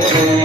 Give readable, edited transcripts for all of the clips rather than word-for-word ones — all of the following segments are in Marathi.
Thank you.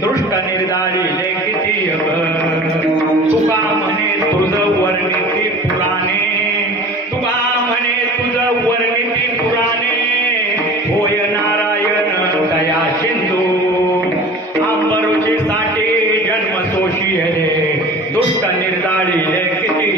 दृष्ट निर्दाळी लेखिती तुका म्हणे तुझ वर्णिती पुराणे, तुका म्हणे तुझ वर्णिती पुराणे, होय नारायण दया सिंधू अंबरुचे साठी जन्म सोशी रे दुष्ट निर्दाळी लेखिती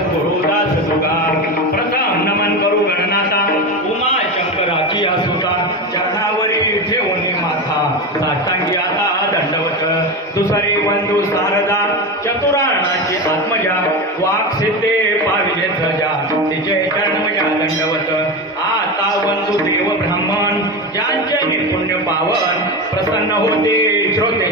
सद्गुरुदास तुका प्रथम नमन करू गणनाथा उमा शंकराची असुता चरणावरी ठेवून माथा साष्टांगी आता दंडवत दुसरी बंधू शारदा चतुराणाची आत्मजा वाक सिद्धे पाविले सजा तिचे चरणमजा दंडवत आता बंधू देव ब्राह्मण ज्यांचे निपुण्य पावन प्रसन्न होते श्रोते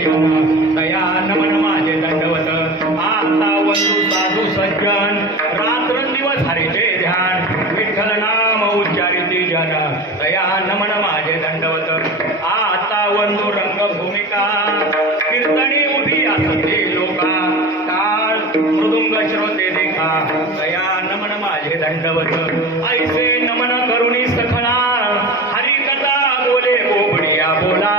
दया नमन माझे दंडवत आता बंधू साधू सज्जन रात्र दिवस हरीचे ध्यान विठ्ठल नाम उच्चारिती जन दया नमन माझे दंडवत आता बंधू रंगभूमिका कीर्तनी उभी असते लोका टाळ मृदुंग श्रोते देखा दया नमन माझे दंडवत ऐसे नमन करुणी सखळा हरिकथा बोले गोबडिया बोला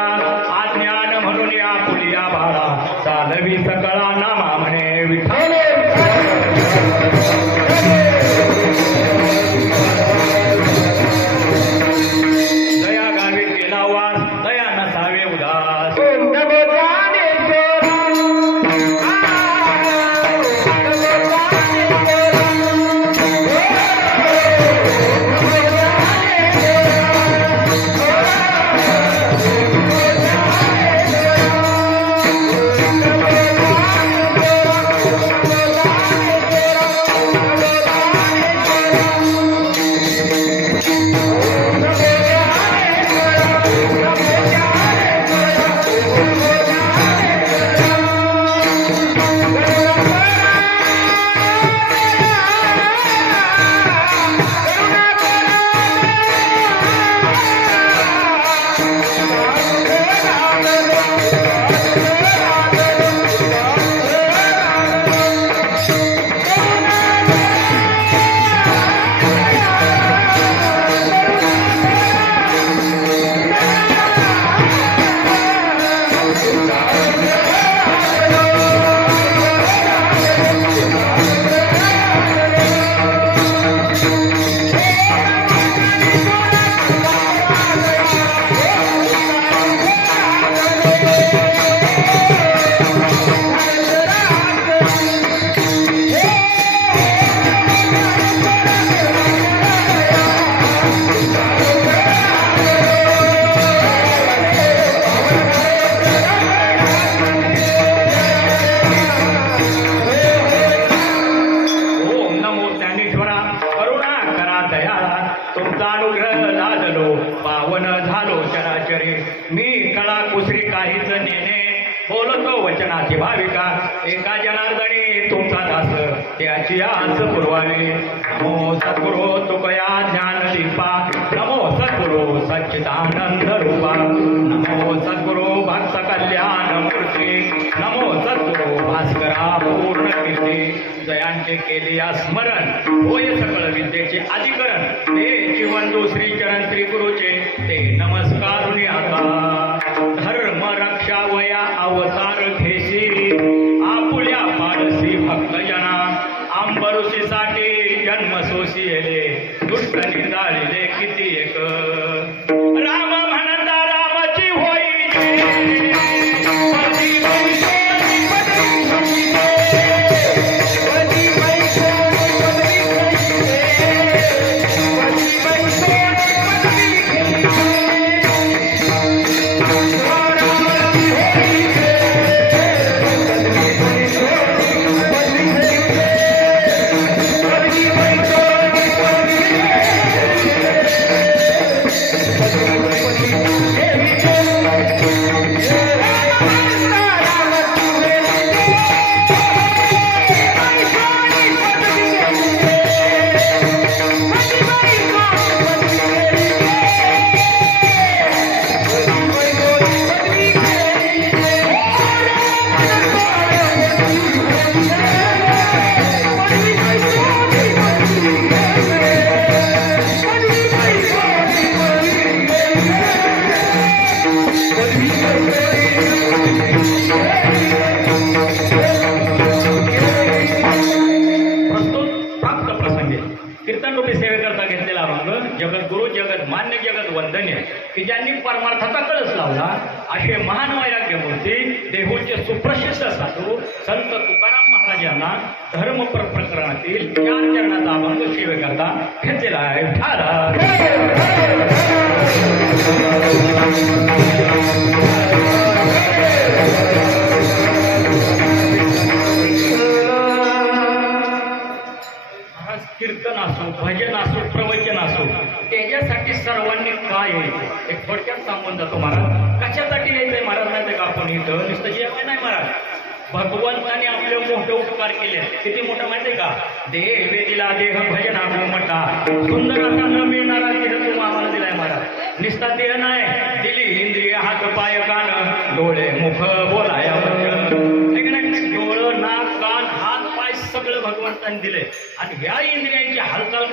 आज्ञान म्हणून या पुलिया बाळा साधवी सकळा नामा म्हणे विठ्ठल दया गावी केला वास दया नसावे उदास पावन झालो चराचरे मी कळा कुसरी काहीच नेणे बोलतो वचनाची भाविका एका जनार्दनी तुमचा दास त्याची आस पुरवावी नमो सद्गुरो तुकया ज्ञान दीपा नमो सद्गुरो सच्चिदानंद रूपा नमो सद्गुरो भक्त कल्याण मूर्ती नमो सद्गुरो भास्करा पूर्ण कीर्ती जयांचे केले या स्मरण होय सकळ विद्येचे अधिकरण ते जीवंतू श्रीचरण श्री गुरुचे ते नमस्कार आता धर्म रक्षा वया अवतार घेशी आपुल्या पाडसी भक्तजना आंबरुषी साठी जन्म सोशियले दुष्ट निंदाळिले किती एक राम म्हणता रामाची होई जगद्गुरु जगत मान्य जगत वंदनीय की ज्यांनी परमार्थाचा कळस लावला असे महान वैराग्य मूर्ती देहूचे सुप्रसिद्ध साधू संत तुकाराम महाराजांना धर्म प्रकरणातील 4 चरणाचा अभंग सेवेकरता घेतलेला आहे. कीर्तन असो, भजन असो, प्रवचन असो, त्याच्यासाठी सर्वांनी काय यायचं एक थोडक्यात सांगून जातो महाराज. कशासाठी यायचंय महाराज माहिती का? आपण इथं नुसतं जेवाय नाही महाराज, भगवंताने आपले मोठे उपकार केले. किती मोठं माहितीये का? देवे दिला देह भजन आपला मोठा, सुंदर असा न मिळणारा देह तुम्ही आम्हाला दिलाय महाराज. निस्ता देह नाही दिली इंद्रिय, हात पाय कान डोळे मुख बोलाया डोळं नाक कान हात पाय सगळं भगवंताने दिले. आणि ह्या इंद्रियांची हालचाल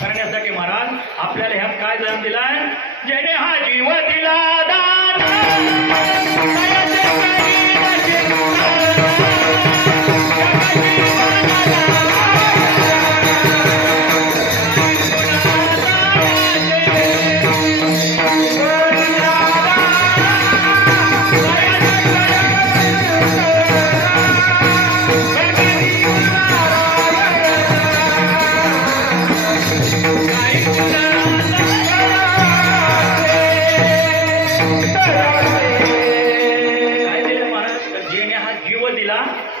करण्यासाठी महाराज आपल्याला ह्यात काय दान दिलाय? ज्याने हा जीव दिला दान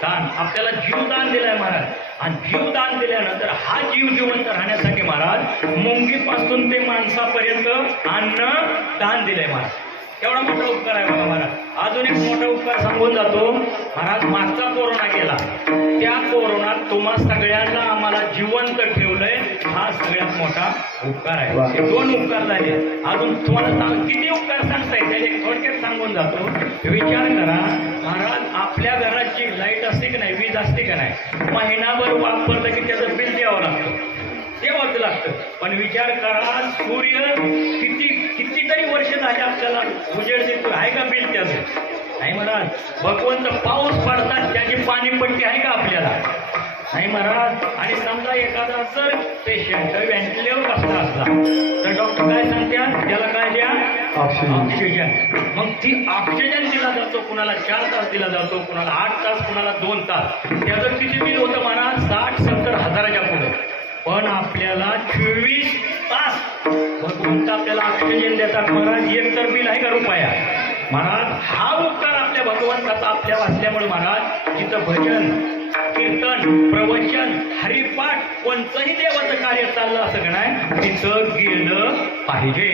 दान, आपल्याला जीवदान दिलाय महाराज. आणि जीवदान दिल्यानंतर हा जीव जिवंत राहण्यासाठी महाराज मुंगीपासून ते माणसापर्यंत अन्न दान दिलंय महाराज. एवढा मोठा उपकार आहे बघा महाराज. अजून एक मोठा उपकार सांगून जातो महाराज. मागचा कोरोना गेला, त्या कोरोनात तुम्हा सगळ्यांना आम्हाला जिवंत ठेवलंय, हा सगळ्यात मोठा उपकार आहे. 2 उपकार झाले. अजून तुम्हाला किती उपकार सांगताय त्याचे थोडक्यात सांगून जातो. विचार करा महाराज, आपल्या घराची लाईट असते की नाही, वीज असते का नाही, महिनाभर वापरलं की त्याचं बिल द्यावं लागतं, तेव्हाच लागतं. पण विचार करा, सूर्य कितीतरी वर्ष झाले आपल्याला उजेड देतो, आहे का बिल त्याचं? नाही महाराज. भगवंत पाऊस पडतात त्याची पाणीपट्टी आहे का आपल्याला? नाही महाराज. आणि समजा एखादा जर पेशंट व्हेंटिलेटर बसला असला तर डॉक्टर काय सांगतात? त्याला काय द्या? ऑक्सिजन. मग ती ऑक्सिजन दिला जातो, कुणाला 4 तास दिला जातो, कुणाला 8 तास, कुणाला 2 तास. त्याचं किती बिल होतं महाराज? 60-70 हजाराच्या पुढं. पण आपल्याला 24 तास भगवंत आपल्याला ऑक्सिजन देतात महाराज. एक तर बिल आहे का रुपया महाराज? हा उपकार आपल्या भगवंताचा आपल्या वाचल्यामुळे महाराज जिथं भजन कीर्तन प्रवचन हरिपाठ कोणतंही देवाचं कार्य चाललं असं का नाही, तिथं गेलं पाहिजे.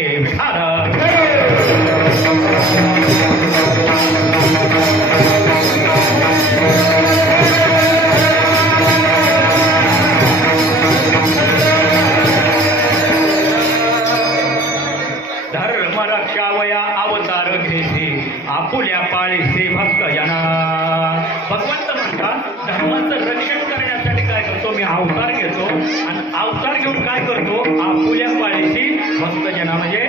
धर्म रक्षावया अवतार घेते आपुल्या पाळीसे भक्त जना. भगवंत म्हणतात धर्माचं रक्षण करण्यासाठी काय करतो मी? अवतार घेतो. आणि अवतार घेऊन काय करतो? आपुल्या पाळीशी भक्तजना म्हणजे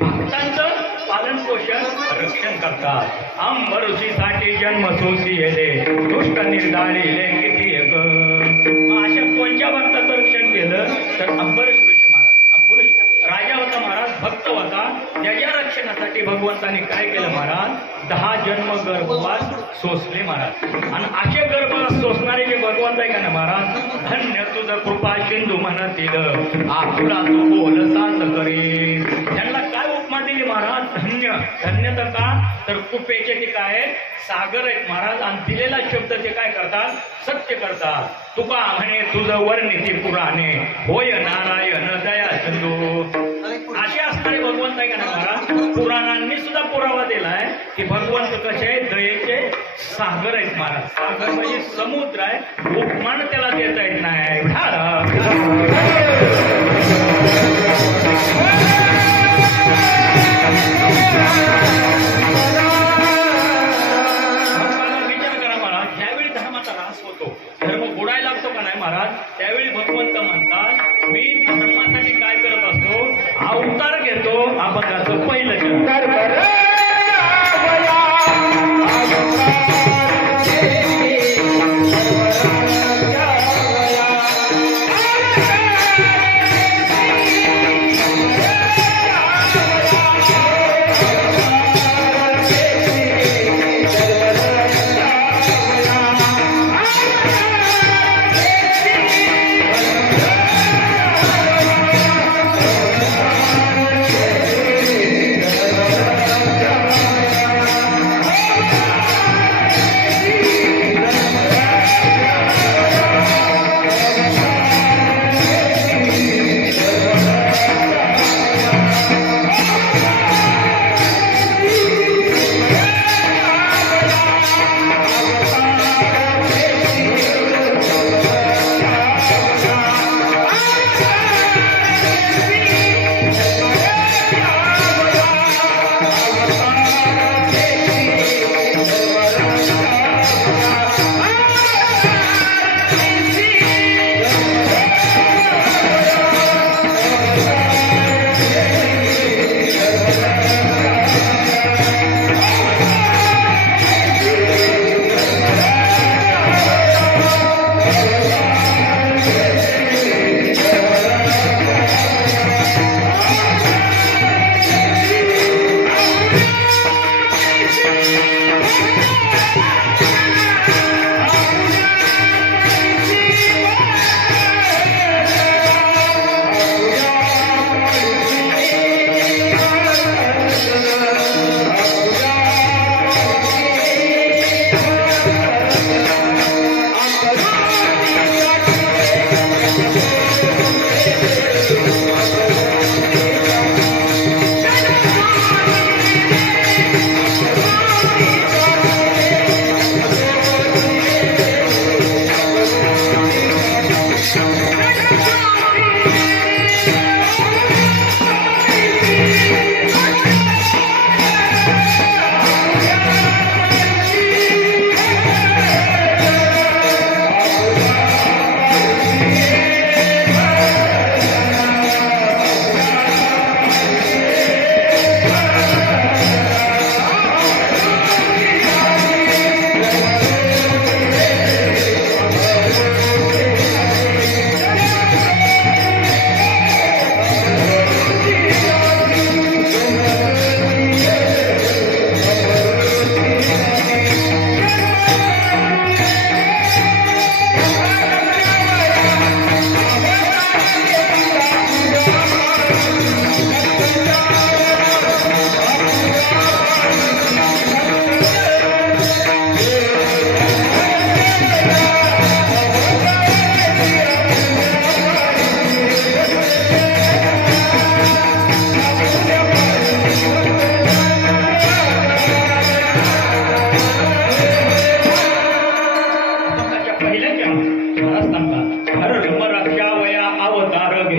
भक्तांचं पालन पोषण रक्षण करतात. अंबऋषीसाठी जन्म सोसी येते दुष्ट निर्दाळीले किती एक. अशा कोणत्या भक्ताचं रक्षण केलं तर अंबरीश ऋषी महाराज. अंबरीश राजा होता महाराज, भक्त होता. त्याच्या रक्षणासाठी भगवंताने काय केलं महाराज? 10 जन्म गर्भवास सोसले महाराज. आणि असे गर्भवास सोसणारे जे भगवंत आहे का ना महाराज, धन्य तुझं कृपा सिंधू म्हणतील आपुला तू बोलताच करी. त्यांना काय उपमा दिली महाराज? धन्य. धन्य तर का? तर कृपेचे ते काय सागर आहेत महाराज. आणि दिलेला शब्द ते काय करतात? सत्य करतात. तुका म्हणे तुझं वर्णिती पुराणे होय नारायण दया सिंधू. असे असणारे भगवंत आहे का ना महाराज, पुराणांनी सुद्धा पुरावा दिलाय की भगवंत कसे आहे? दयेचे सागर आहेत महाराज. सागर म्हणजे समुद्र आहे, उपमान त्याला देता येत नाही. विचार करा महाराज, ज्यावेळी धर्माचा ऱ्हास होतो, धर्म बुडायला लागतो का नाही महाराज, त्यावेळी भगवंत म्हणतात मी धर्मासाठी काय करत असतो? अवतार घेतो. अभंगाचं पहिलं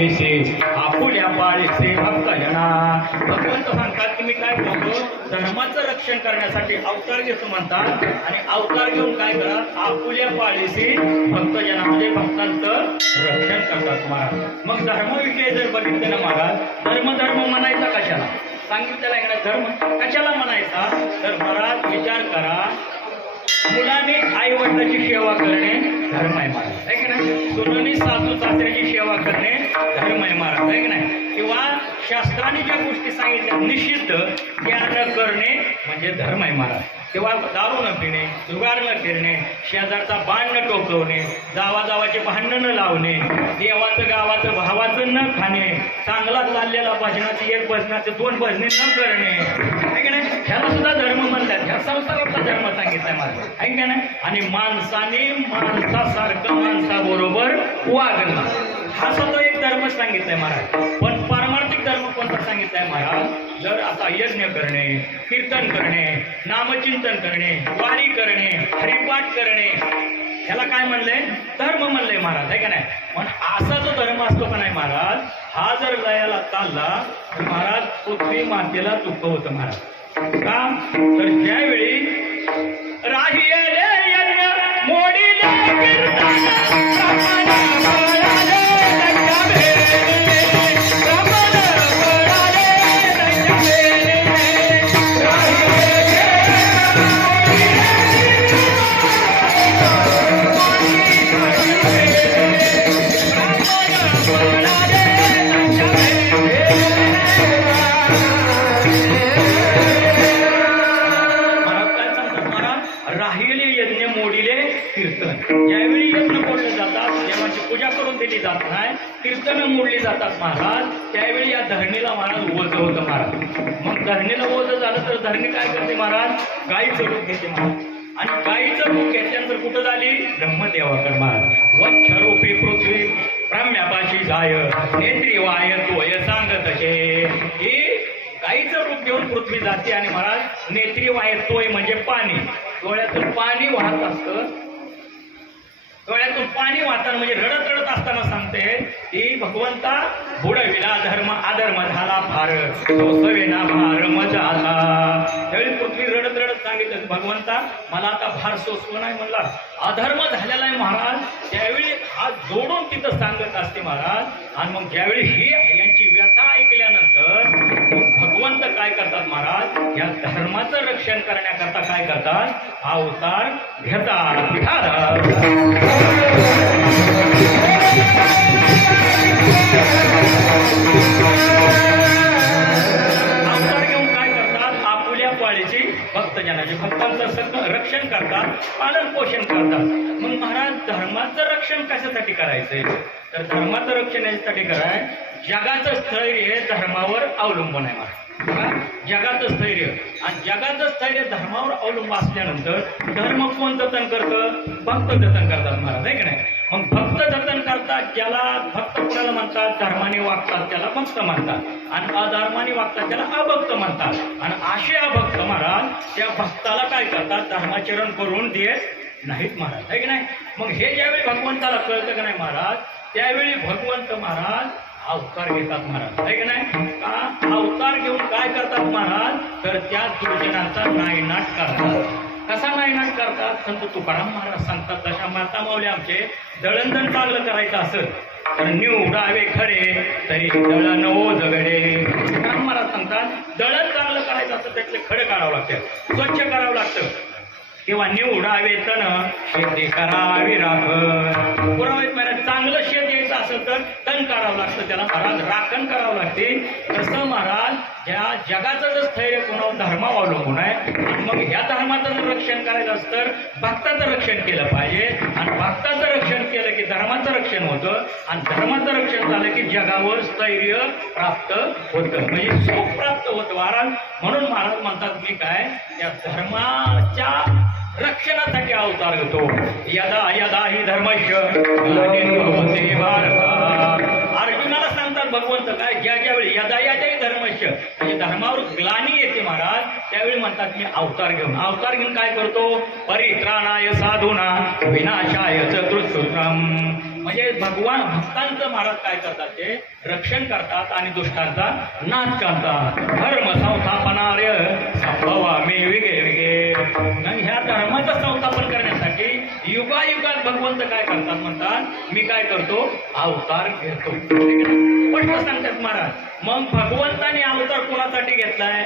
पाळीसे आपुल्या पाळीसे भक्तजना. भगवंत सांगतात की मी काय बोलतो, धर्माचं रक्षण करण्यासाठी अवतार घेतो म्हणतात आणि अवतार घेऊन काय करा, आपुल्या पाळीसे भक्तजना म्हणजे भक्तांचं रक्षण करतात महाराज. मग धर्मविषयी जर बघितलं ना महाराज, धर्म म्हणायचा कशाला सांगितलेला आहे ना, धर्म कशाला म्हणायचा तर महाराज विचार करा, मुलाने आई वडिलांची सेवा करणे धर्म आहे महाराज, आहे की नाही. सुनाने सासू सासऱ्याची सेवा करणे धर्म आहे महाराज, आहे की नाही. किंवा शास्त्राने ज्या गोष्टी सांगितल्या निषिद्ध त्या न करणे म्हणजे धर्म आहे महाराज. किंवा दारू न पिणे, जुगार न फिरणे, शेजारचा बाण न टोकवणे, जावाचे भांडण न लावणे, देवाचं गावाचं भावाचं न खाणे, चांगला चाललेला भजनाचे एक भजनाचे 2 भजने न करणे, आहे की नाही. ह्याला सुद्धा धर्म म्हणतात. ह्या संसारातला धर्म सांगितलाय माझा, आहे की नाही. आणि माणसाने माणसासारखं माणसाबरोबर वागणं हा सुद्धा एक धर्म सांगितलाय महाराज. पण पारमार्थिक धर्म कोणता सांगितलाय महाराज, जर आता यज्ञ करणे, कीर्तन करणे, नामचिंतन करणे, वारी करणे, हरिपाठ करणे ह्याला काय म्हणलंय, धर्म म्हणलंय महाराज, आहे का नाही. पण असा जो धर्म असतो का नाही महाराज, हा जर लयाला चालला तर महाराज पृथ्वी मातेला चुकवतं महाराज. का तर ज्यावेळी राहिलेले यज्ञ मोडीले ज्यावेळी यज्ञ मोडले जातात, देवाची पूजा करून दिली जात नाही, कीर्तन मोडली जातात महाराज, त्यावेळी या धरणीला महाराज ओझं होतं महाराज. मग धरणीला ओझं झालं तर धरणी काय करते महाराज, गायीचं रूप घेते महाराज. आणि गायीचं रूप घेतल्यानंतर कुठं झाली, ब्रह्मदेवाकडे महाराज. वक्षरूपी पृथ्वी ब्रह्म्यापाशी जाय नेत्री वाय तोय सांगत ही गायीचं रूप घेऊन पृथ्वी जाते आणि महाराज नेत्री वाय तोय म्हणजे पाणी, डोळ्यातून पाणी वाहत असतं. डोळ्यातून पाणी वाहताना म्हणजे रडत रडत असताना सांगते की भगवंता बुडविला धर्म अधर्म झाला फार तो सवेना भार मजा आला. त्यावेळी पृथ्वी रडत रडत सांगितलं भगवंता मला आता भार सोसवं नाही म्हणला, अधर्म झालेला आहे महाराज. त्यावेळी हात जोडून तिथं सांगत असते महाराज. आणि मग ज्यावेळी ही यांची व्यथा ऐकल्यानंतर भगवंत काय करतात महाराज, या धर्माचं रक्षण करण्याकरता काय करतात, अवतार घेतात. अवतार घेऊन काय करतात, आपुल्या पाळीची भक्तजनाची भक्तांचं सगळं रक्षण करतात, पालन पोषण करतात. मग महाराज धर्माचं रक्षण कशासाठी करायचंय तर धर्माचं रक्षण याच्यासाठी कराय, जगाचं स्थैर्य धर्मावर अवलंबून आहे महाराज. जगाचं स्थैर्य आणि जगाचं स्थैर्य धर्मावर अवलंबून असल्यानंतर धर्म कोण जतन करतं, भक्त जतन करतात महाराज, आहे की नाही. मग भक्त जतन करतात, ज्याला भक्त कोणाला म्हणतात, धर्माने वागतात त्याला भक्त म्हणतात आणि अधर्माने वागतात त्याला अभक्त म्हणतात. आणि असे अभक्त महाराज त्या भक्ताला काय करतात, धर्माचरण करून देत नाहीत महाराज, आहे की नाही. मग हे ज्यावेळी भगवंताला कळतं का नाही महाराज, त्यावेळी भगवंत महाराज अवतार घेतात महाराज, आहे की नाही. का अवतार घेऊन काय करतात महाराज तर त्या दुर्जनांचा नायनाट करतात. कसा नायनाट करतात, संत तुकाराम महाराज सांगतात, तशा माता माऊली आमचे दळणदण चांगलं करायचं असेल तर निवडावे खरे तरी दळण ओझगडे. तुकाराम महाराज सांगतात दळण चांगलं करायचं असतं त्यातले खडे काढावं लागतं, स्वच्छ करावं लागतं. किंवा निवडावे तण शेती करावी राखण. पुरावेत महिन्यात चांगलं शेत यायचं असेल तर तण काढावं लागतं, त्याला महाराज राखण करावं लागते. तसं महाराज ह्या जगाचं जर स्थैर्य कोणावर धर्मावर अवलंबून आहे आणि मग ह्या धर्माचं जर रक्षण करायचं असतं तर भक्ताचं रक्षण केलं पाहिजे. आणि भक्ताचं रक्षण केलं की धर्माचं रक्षण होतं आणि धर्माचं रक्षण झालं की जगावर स्थैर्य प्राप्त होतं, म्हणजे सुख प्राप्त होतं महाराज. म्हणून महाराज म्हणतात मी काय या धर्माच्या रक्षणासाठी अवतार घेतो. यदा यदा ही धर्मश्य अर्जुनाला सांगतात भगवंत काय, ज्या ज्यावेळी यदा यदा ही धर्मश्य म्हणजे धर्मावर ग्लानी येते महाराज, त्यावेळी म्हणतात मी अवतार घेऊन काय करतो, परित्राणाय साधूना विनाशाय चतुसूत्रम. म्हणजे भगवान भक्तांचं महाराज काय करतात ते रक्षण करतात आणि दुष्टांचा नाश करतात. धर्म संस्थापनार्य संभवा मे विगे विगे. आणि ह्या धर्माचं संस्थापन करण्यासाठी युगायुगात भगवंत काय करतात म्हणतात मी काय करतो अवतार घेतो. स्पष्ट सांगतात महाराज. मग भगवंताने अवतार कोणासाठी घेतलाय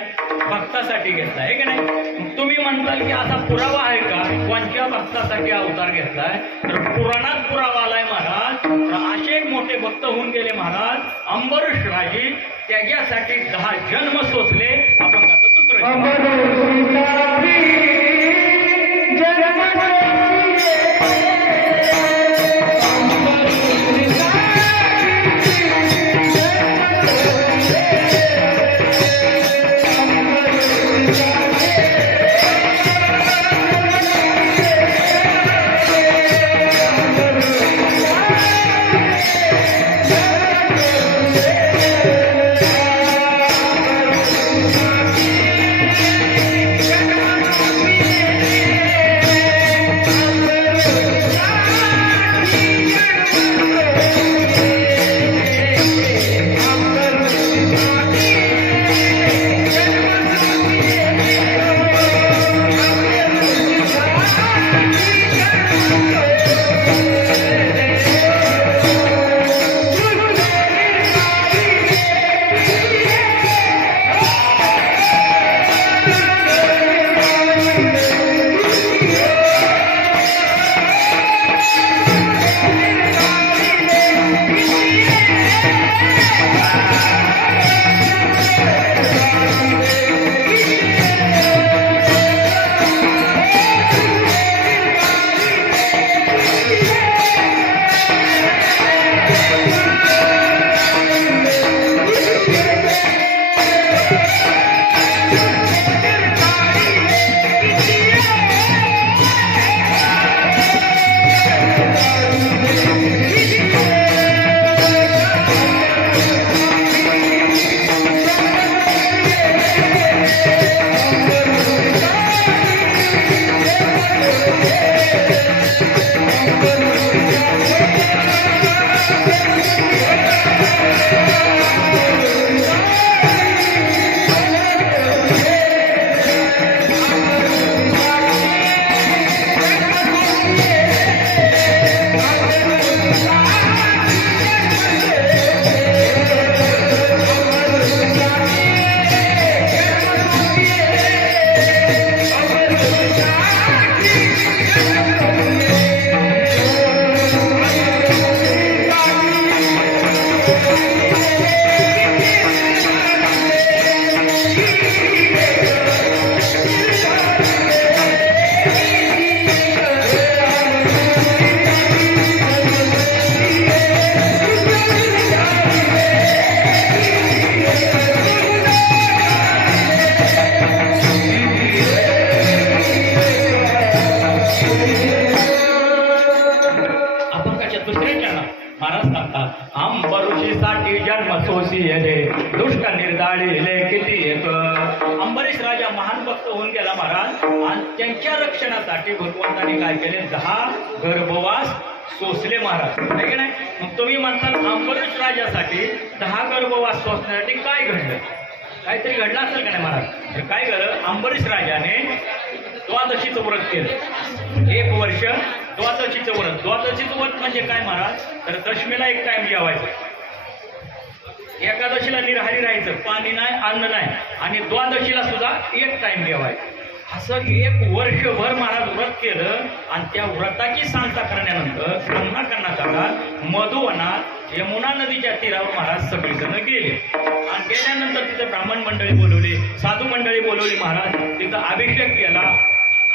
भक्तासाठी घेतलाय आहे की नाही. मग तुम्ही म्हणताल की असा पुरावा आहे का कोणत्या भक्तासाठी अवतार घेतलाय तर पुराणात पुरावा आलाय महाराज. तर असे एक मोठे भक्त होऊन गेले महाराज अंबरीश राजी त्याच्यासाठी 10 जन्म सोसले. आपण कसं दुष्ट निर्दाळीले किती येत. अंबरीश राजा महान भक्त होऊन गेला महाराज आणि त्यांच्या रक्षणासाठी भगवंताने काय केले 10 गर्भवास सोसले महाराज आहे की नाही. मग तुम्ही म्हणताल अंबरीश राजासाठी 10 गर्भवास सोसण्यासाठी काय घडलं काहीतरी घडलं असेल का नाही महाराज. तर काय झालं अंबरीश राजाने द्वादशीचं व्रत केलं 1 वर्ष द्वादशीचं व्रत. द्वादशीचं व्रत म्हणजे काय महाराज तर दशमीला एक टाइम जेवायचं एकादशीला निराहारी राहायचं पाणी नाही अन्न नाही आणि द्वादशीला सुद्धा एक टाइम जेवायचं. असं 1 वर्षभर महाराज व्रत केलं आणि त्या व्रताची सांगता करण्यानंतर ब्रह्मकर्णाकाळात मधुवनात यमुना नदीच्या तीरावर महाराज सगळीजण गेले आणि गेल्यानंतर तिथं ब्राह्मण मंडळी बोलवली साधू मंडळी बोलवली महाराज. तिथं अभिषेक केला.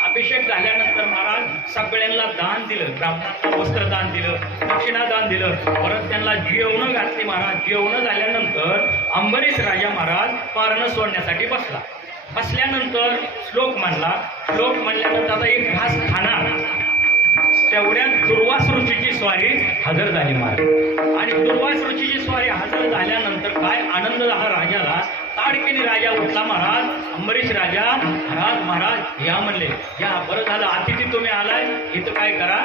अभिषेक झाल्यानंतर महाराज सगळ्यांना दान दिलं. ब्राह्मणांना वस्त्रदान दिलं दक्षिणादान दिलं. परत त्यांना जेवणं घातली महाराज. जेवणं झाल्यानंतर अंबरीश राजा महाराज पारणं सोडण्यासाठी बसला. बसल्यानंतर श्लोक म्हणला. श्लोक म्हणल्यानंतर आता एक घास खाणार तेवढ्यात दुर्वास ऋषीची स्वारी हजर झाली महाराज. आणि दुर्वास ऋषीची स्वारी हजर झाल्यानंतर काय आनंद झाला राजाला. ताडकीने राजा उठला महाराज. अंबरीश राजा महाराज या म्हणले. या बरं झालं अतिथी तुम्ही आलाय, इथं काय करा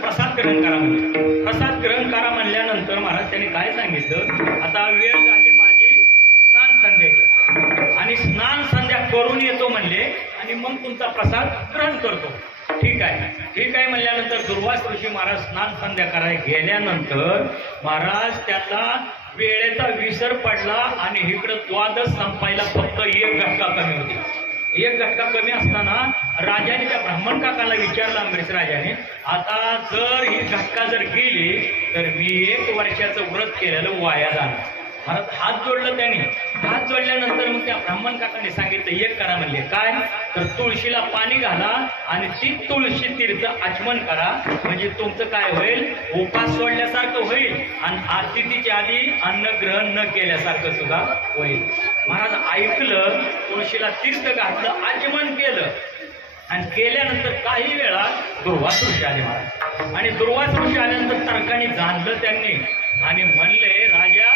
प्रसाद ग्रहण करा म्हणजे. प्रसाद ग्रहण करा म्हणल्यानंतर महाराज त्यांनी काय सांगितलं, आता वेळ झाली माझी स्नान संध्याची आणि स्नान संध्या करून येतो म्हणले आणि मग तुमचा प्रसाद ग्रहण करतो. ठीक आहे म्हणल्यानंतर दुर्वास ऋषी महाराज स्नान संध्या करायला गेल्यानंतर महाराज त्याला वेळेचा विसर पडला आणि इकडं द्वादश संपायला फक्त 1 घटका कमी होती. 1 घटका कमी असताना राजाने त्या ब्राह्मण काकाला विचारलं अंबरीश राजाने, आता जर ही घटका जर गेली तर मी 1 वर्षाचं व्रत केलेलं वाया जाणार. महाराज हात जोडलं त्याने. हात जोडल्यानंतर मग त्या ब्राह्मण काकाने सांगितलं एक करा म्हणले. काय तर तुळशीला पाणी घाला आणि ती तुळशी तीर्थ आचमन करा, म्हणजे तुमचं काय होईल, उपास सोडल्यासारखं होईल आणि अतिथीच्या आधी अन्न ग्रहण न केल्यासारखं सुद्धा होईल. महाराज ऐकलं, तुळशीला तीर्थ घातलं, आचमन केलं आणि केल्यानंतर काही वेळा दुर्वास ऋषी आले महाराज. आणि दुर्वास ऋषी आल्यानंतर तर्काने जाणलं त्यांनी आणि म्हणले, राजा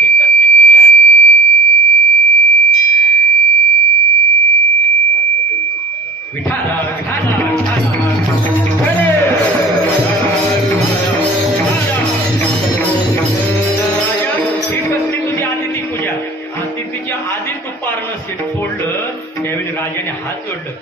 ही कसली तुझी अतिथी. विठाला विठाला विठाला राजा ही कसली तुझी अतिथी पूजा. अतिथीच्या आधी तू पारणं सोडलं. त्यावेळी राजाने हात जोडलं.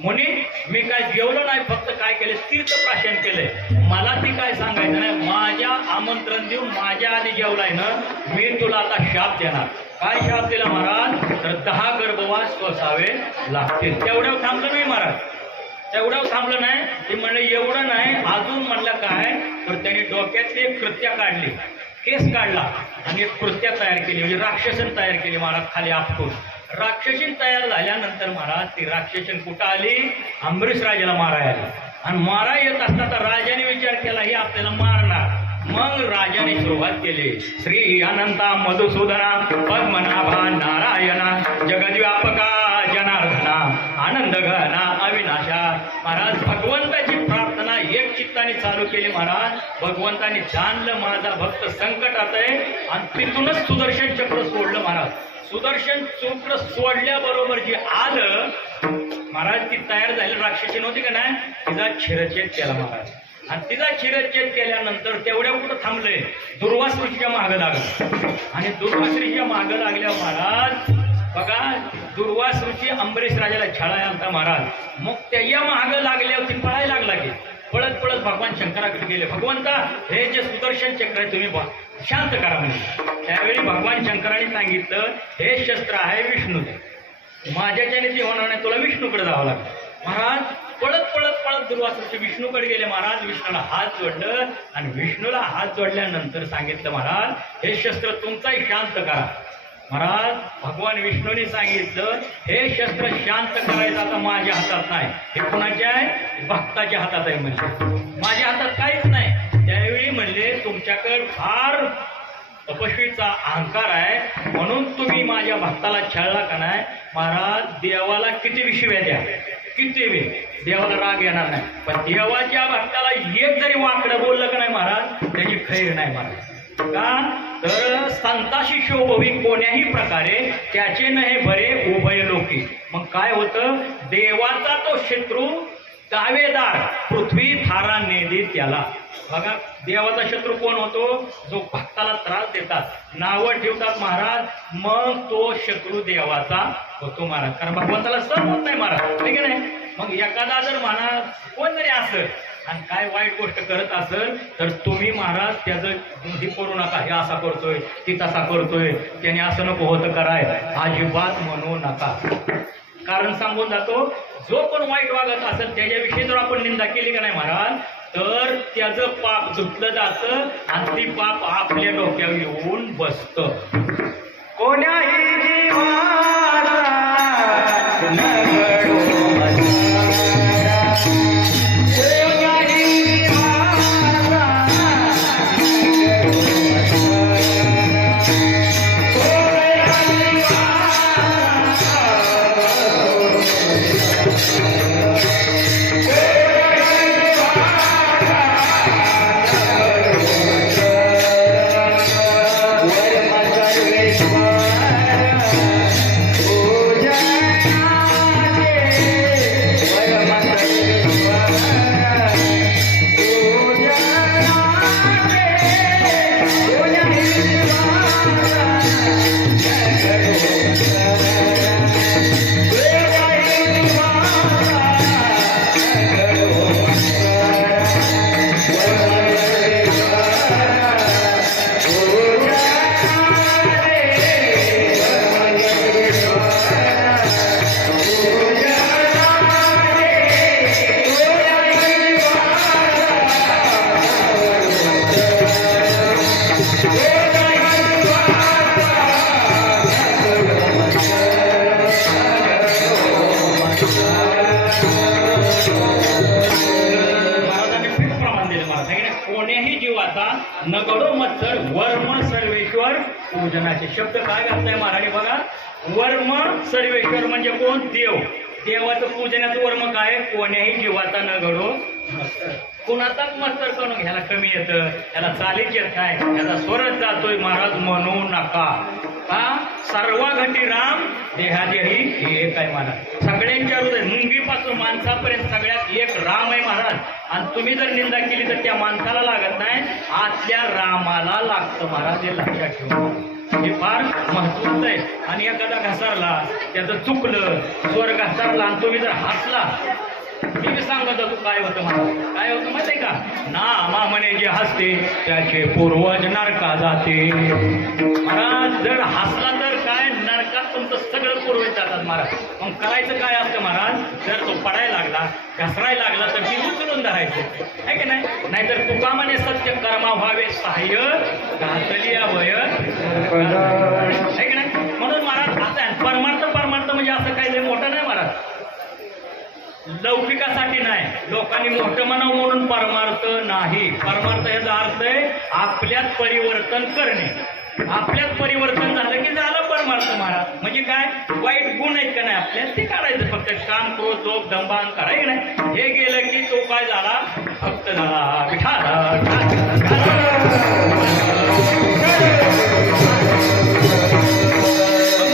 मुनी मी काय जेवलो नाही, फक्त काय केले तीर्थप्राशन केलंय. मला ती काय सांगायचं नाही. माझ्या आमंत्रण देऊन माझ्या आधी जेवलाय ना, मी तुला आता शाप देणार. काय शाप दिला महाराज तर 10 गर्भवास सोसावे लागतील. तेवढ्यावर थांबलं नाही महाराज, तेवढ्यावर थांबलं नाही. ते म्हणलं एवढं नाही अजून. म्हणलं काय तर त्याने डोक्यातली एक कृत्या काढली, केस काढला आणि एक कृत्या तयार केली, म्हणजे राक्षसन तयार केली महाराज खाली आपटून. राक्षसीन तयार झाल्यानंतर महाराज ती राक्षसीन कुठं आली, अंबरीश राजाला मारायला आली. आणि मारा येत असता तर राजाने विचार केला ही आपल्याला मारणार. मग राजाने सुरुवात केली, श्री अनंता मधुसूदना पद्मनाभा नारायणा जगद्व्यापका जनार्दना आनंद घना अविनाशा. महाराज भगवंताची प्रार्थना एक चित्ताने चालू केली. महाराज भगवंताने जाणलं माझा भक्त संकटात आहे आणि तिथूनच सुदर्शन चक्र सोडलं. महाराज सुदर्शन चक्र सोडल्याबरोबर जे आलं महाराज ती तयार झाली राक्षसी नव्हती का नाही, तिचा शिरच्छेद केला महाराज. आणि तिचा शिरच्छेद केल्यानंतर तेवढ्या कुठं थांबले, दुर्वास ऋषीच्या मागं लागलं. आणि दुर्वास ऋषीच्या मागं लागल्यावर महाराज बघा दुर्वास ऋषी अंबरीश राजाला छळायला आलता महाराज. मग त्याच्या मागं लागल्यावर ती पळायला लागला की पळत पळत भगवान शंकराकडे गेले. भगवंता हे जे सुदर्शन चक्र आहे तुम्ही शांत करा म्हणजे. त्यावेळी भगवान शंकराने सांगितलं हे शस्त्र आहे विष्णूचे, माझ्याच्याने ते होणार नाही, तुला विष्णूकडे जावं लागतं. महाराज पळत पळत पळत दुर्वासाचे विष्णूकडे गेले. महाराज विष्णूला हात जोडलं आणि विष्णूला हात जोडल्यानंतर सांगितलं महाराज हे शस्त्र तुमचाही शांत करा. महाराज भगवान विष्णूने सांगितलं हे शस्त्र शांत करायचं आता माझ्या हातात नाही, हे कुणाच्या आहे, भक्ताच्या हातात आहे. म्हणजे माझ्या हातात काहीच नाही. त्यावेळी म्हणले तुमच्याकडे फार तपस्वीचा अहंकार आहे म्हणून तुम्ही माझ्या भक्ताला छळला का नाही. महाराज देवाला किती विशिव्या द्या, किती वेळ देवाला राग येणार नाही, पण देवाच्या भक्ताला एक जरी वाकडं बोललं का नाही महाराज त्याची खैर नाही महाराज. का तर संताशी शोभवी कोण्याही प्रकारे त्याचे नहे बरे उभय लोकी. मग काय होतं, देवाचा तो शत्रू दावेदार पृथ्वी थारा नेली त्याला. बघा देवाचा शत्रू कोण होतो, जो भक्ताला त्रास देतात, नावं ठेवतात महाराज, मग तो शत्रू देवाचा होतो महाराज. कारण भगवंताला सहन होत नाही महाराज, ठीक आहे नाही. मग एखादा जर महाराज कोण जरी असं आणि काय वाईट गोष्ट करत असेल तर तुम्ही महाराज त्याचं हे करू नका, हे असा करतोय ती तसा करतोय, त्याने असं नको होतं कराय, अजिबात म्हणू नका. कारण सांगून जातो जो कोण वाईट वागत असेल त्याच्याविषयी जर आपण निंदा केली का नाही महाराज तर त्याचं पाप धुतलं जातं आणि ती पाप आपल्या डोक्यावर येऊन बसतं. कोण्याही जीवाला महाराजांनी फिट प्रमाण दिले महाराज आहे की नाही? कोण्याही जीवाचा नगडो मत्सर वर्म सर्वेश्वर पूजनाचे शब्द काय घातलाय महाराणी बघा. वर्म सर्वेश्वर म्हणजे कोण? देव. देवाचं पूजनाचं वर्म काय? कोण्याही जीवाचा नगडो मत्सर. कुणाचाच मत्सर करून ह्याला कमी येतं, ह्याला चालीच येत नाही, ह्याचा स्वरच जातोय महाराज म्हणू नका. का? सर्व घटी राम देहादेही हे एक आहे महाराज. सगळ्यांच्या हृदय मुंगीपासून माणसापर्यंत सगळ्यात एक राम आहे महाराज. आणि तुम्ही जर निंदा केली तर त्या माणसाला लागत नाही, आतल्या रामाला लागतं महाराज. हे लक्षात ठेवा, हे फार महत्वाचं आहे. आणि एखादा घसारला, त्याचं चुकलं, स्वर घसारला आणि तुम्ही जर हसला, मी सांगत होतो काय होतं मला, काय होतं माहिती आहे का? नामा म्हणे जे हसते त्याचे पूर्वज नरका जाते. महाराज जर हसला तर काय नरकात तुमचं सगळं पूर्वज जातात महाराज. मग करायचं काय असतं महाराज? जर तो पडायला लागला, घसरायला लागला तर ती उचलून धरायचं आहे की नाही? नाहीतर तुका म्हणे सत्य कर्मा व्हावे सहाय्य घातली अभय आहे की नाही? म्हणून महाराज आता परमार्थ परमार्थ म्हणजे असं काही मोठं नाही महाराज. लौकिकासाठी नाही, लोकांनी मोठं म्हणावं म्हणून परमार्थ नाही. परमार्थ याचा अर्थ आहे आपल्यात परिवर्तन करणे. आपल्यात परिवर्तन झालं की झालं परमार्थ महाराज. म्हणजे काय? वाईट गुण आहेत का नाही आपल्यात ते काढायचं. फक्त काम, क्रोध, लोभ, दंभ, अहंकार आहे की नाही? हे गेलं की तो काय झाला? भक्त झाला.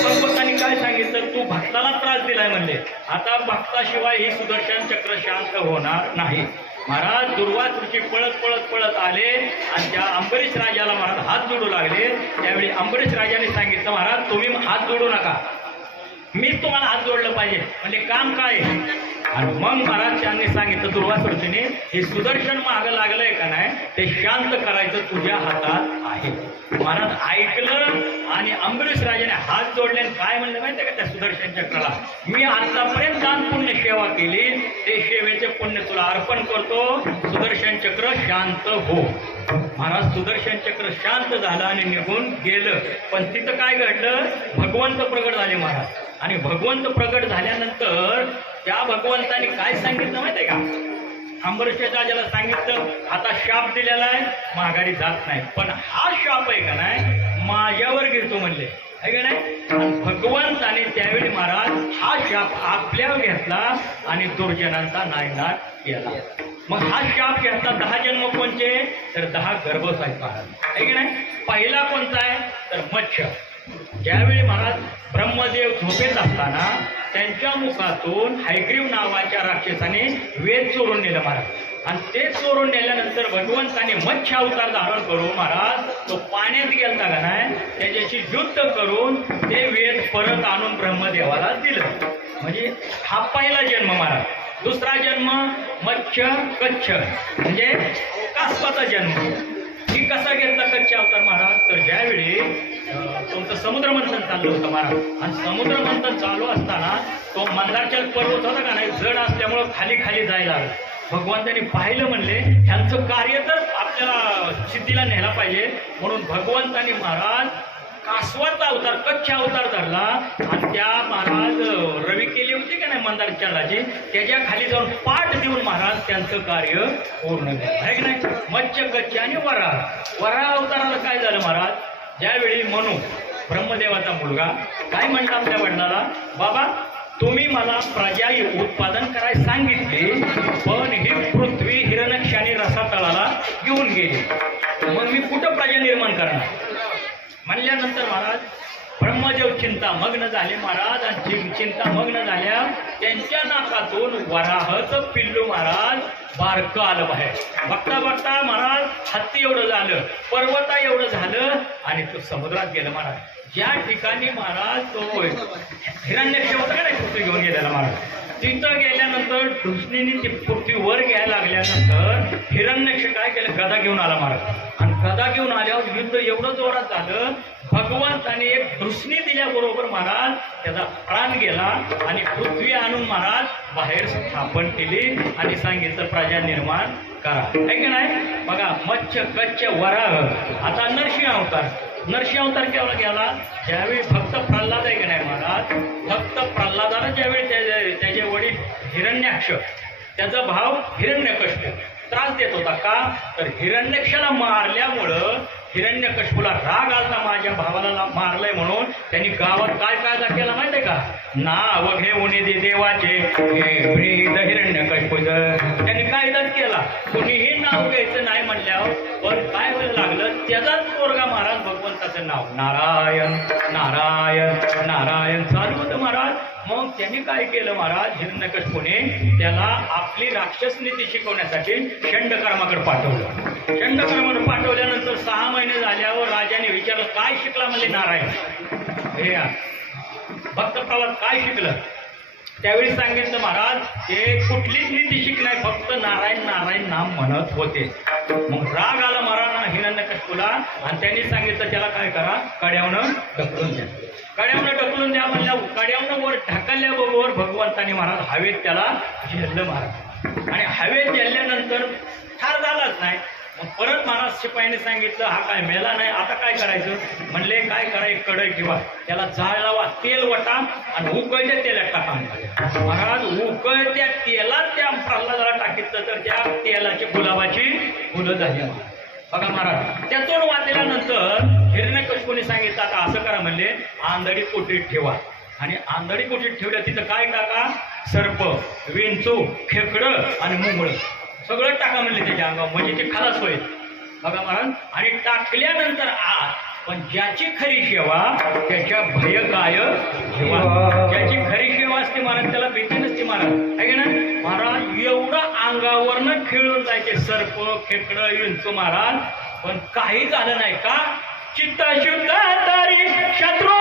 भगवंतांनी काय सांगितलं? तू भक्ताला त्रास दिलाय म्हणले, आता भक्ताशिवाय ही सुदर्शन चक्र शांत होणार नाही. महाराज दुर्वासूची पळत पळत पळत आले आणि त्या अंबरीश राजाला महाराज हात जोडू लागले. त्यावेळी अंबरीश राजाने सांगितलं, महाराज तुम्ही हात जोडू नका, मीच तुम्हाला हात जोडलं पाहिजे. म्हणजे काम काय? आणि मग महाराज त्यांनी सांगितलं दुर्वासूने, हे सुदर्शन मागं लागलंय का नाही ते शांत करायचं तुझ्या हातात आहे. महाराज ऐकलं आणि अंबरीश राजाने हात जोडले. काय म्हणलं माहिती आहे का त्या सुदर्शन चक्राला? मी आतापर्यंत दान पुण्य सेवा केली, ते सेवेचे पुण्य तुला अर्पण करतो. सुदर्शन चक्र शांत हो. महाराज सुदर्शन चक्र शांत झालं आणि निघून गेलं. पण तिथं काय घडलं? भगवंत प्रगट झाले महाराज. आणि भगवंत प्रगट झाल्यानंतर त्या भगवंताने काय सांगितलं माहिती आहे का? अंबरीश राजाला सांगितलं, आता शाप दिलेला आहे, माघारी जात नाही, पण हा शाप आहे का नाही माझ्यावर घेतो म्हणले आहे का नाही? आणि भगवंताने त्यावेळी महाराज हा शाप आपल्यावर घेतला आणि दुर्जनांचा नायनाट केला. मग हा शाप घेतला 10 जन्म कोणचे? तर 10 गर्भसाहेब महाराज आहे की नाही? पहिला कोणता आहे? तर मच्छ. ज्यावेळी महाराज ब्रह्मदेव झोपेत असताना त्यांच्या मुखातून हयग्रीव नावाच्या राक्षसाने वेद चोरून नेलं महाराज. आणि ते चोरून नेल्यानंतर भगवंताने मत्स्य अवतार धारण करून महाराज तो पाण्यात गेलता का नाही, त्याच्याशी युद्ध करून ते वेद परत आणून ब्रह्मदेवाला दिलं. म्हणजे हा पहिला जन्म महाराज. दुसरा जन्म मत्स्य कच्छ म्हणजे कासवाचा जन्म. ही कसा घेतला कच्छ अवतार महाराज? तर ज्यावेळी तुमचं समुद्र मंथन चाललं होतं महाराज, आणि समुद्र मंथन चालू असताना तो मंदारचल पर्वत होता का नाही, जड असल्यामुळं खाली खाली जायला लागलं. भगवंतांनी पाहिलं, म्हणले ह्यांचं कार्य तर आपल्याला सिद्धीला नेला पाहिजे, म्हणून भगवंतांनी महाराज कासवाचा अवतार कच्छ अवतार धरला आणि त्या महाराज रवी केली होती का नाही मंदारचलाची, त्याच्या खाली जाऊन पाठ देऊन महाराज त्यांचं कार्य पूर्ण केलं आहे की नाही? मत्स्य कच्छ आणि वराह अवताराला काय झालं महाराज? ज्यावेळी मनू ब्रह्मदेवाचा मुलगा काय म्हणला आपल्या वडिलाला, बाबा तुम्ही मला प्रजा उत्पादन करायला सांगितले, पण ही पृथ्वी हिरण्यक्षाने रसातळाला घेऊन गेली, मग मी कुठं प्रजा निर्माण करणार? म्हणल्यानंतर महाराज ब्रह्मदेव चिंतामग्न झाले महाराज. आणि चिंतामग्न झाल्या त्यांच्या नाकातून वराहचं पिल्लू महाराज बारकं आलं बाहेर. बघता बघता महाराज हत्ती एवढं झालं, पर्वता एवढं झालं आणि तो समुद्रात गेलं महाराज. ज्या ठिकाणी महाराज तो हिरण्यक्ष होता का नाही पृथ्वी घेऊन गेलेला महाराज, तिथं गेल्यानंतर ढुसणीने ती पृथ्वी वर घ्यायला लागल्यानंतर हिरण्यक्ष काय केलं? गदा घेऊन आला महाराज. आणि गदा घेऊन आल्यावर युद्ध एवढं जोरात झालं, भगवंताने एक ढुसणी दिल्याबरोबर महाराज त्याचा प्राण गेला आणि पृथ्वी आणून महाराज बाहेर स्थापन केली आणि सांगितलं प्रजा निर्माण करा, आहे की नाही? बघा, मच्छ गच्छ वराह. आता नरसिंह अवतार केव्हा गेला? ज्यावेळी भक्त प्रल्हाद, आहे की नाही महाराज, भक्त प्रल्हादाला ज्यावेळी त्याचे वडील हिरण्याक्ष, त्याचा भाव हिरण्यकश्यप त्रास देत होता. का तर हिरण्यक्षाला मारल्यामुळं हिरण्यकश्यपूला राग आलता, माझ्या भावाला मारलंय म्हणून. त्यांनी गावात काय कायदा केला माहिती आहे का? नाव घेऊन दे देवाचे हे ब्रीद हिरण्यकश्यपूच. त्यांनी कायदाच केला, कोणीही नाव घ्यायचं नाही म्हणल्यावर. पण काय व्हायला लागलं? त्याचाच पोरगा महाराज भगवंताचं नाव नारायण नारायण नारायण चालू होतं महाराज. मग त्यांनी काय केलं महाराज, हिरण्यकश्यपूने त्याला आपली राक्षस नीती शिकवण्यासाठी षंडकर्माकडे पाठवलं. षंडकर्माकडे पाठवल्यानंतर 6 महिने झाल्यावर राजाने विचारलं, काय शिकला म्हणले नारायण? हे भक्त प्रल्हाद काय शिकलं? त्यावेळी सांगितलं महाराज, हे कुठलीच नीती शिकणार, फक्त नारायण नारायण नाम म्हणत होते. मग राग आला महाराज हिरण्यकश्यपूला आणि त्यांनी सांगितलं त्याला काय करा, कड्यावनं ढकलून द्या. कड्यावनं ढकलून द्या म्हणल्या, कड्यावनं वर ढकलल्याबरोबर भगवंतानी महाराज हवेत त्याला झेललं महाराज. आणि हवेत झेलल्यानंतर ठार झालाच नाही. मग परत महाराज शिपाईने सांगितलं, हा काय मेला नाही, आता काय करायचं? म्हणले काय करायचं, कढई ठेवा, त्याला जाळ लावा, तेल वटा आणि उकळत्या तेलात टाका. महाराज उकळत्या तेलात त्या प्रल्हादाला टाकितलं तर त्या तेलाची गुलाबाची फुलं झाली. बघा महाराज, त्या तोंड वाचल्यानंतर हिरण्यकश्यपूने सांगितलं, आता असं करा म्हणले, आंधळी कोठडीत ठेवा. आणि आंधळी कोठडीत ठेवल्या तिथं काय टाका? सर्प, विंचू, खेकडं आणि मुंगळं सगळं टाका म्हणले त्याच्या अंगावर, म्हणजे ते खलास होईल. बघा महाराज, आणि टाकल्यानंतर पण ज्याची खरी सेवा त्याच्या भय काय सेवा. ज्याची खरी सेवा असते महाराज त्याला भीती नसते महाराज, आहे ना महाराज. एवढं अंगावरनं खेळून जायचे सर्प, खेकडं, विंचू महाराज, पण काही झालं नाही. का? चित्त शुद्ध तरी शत्रू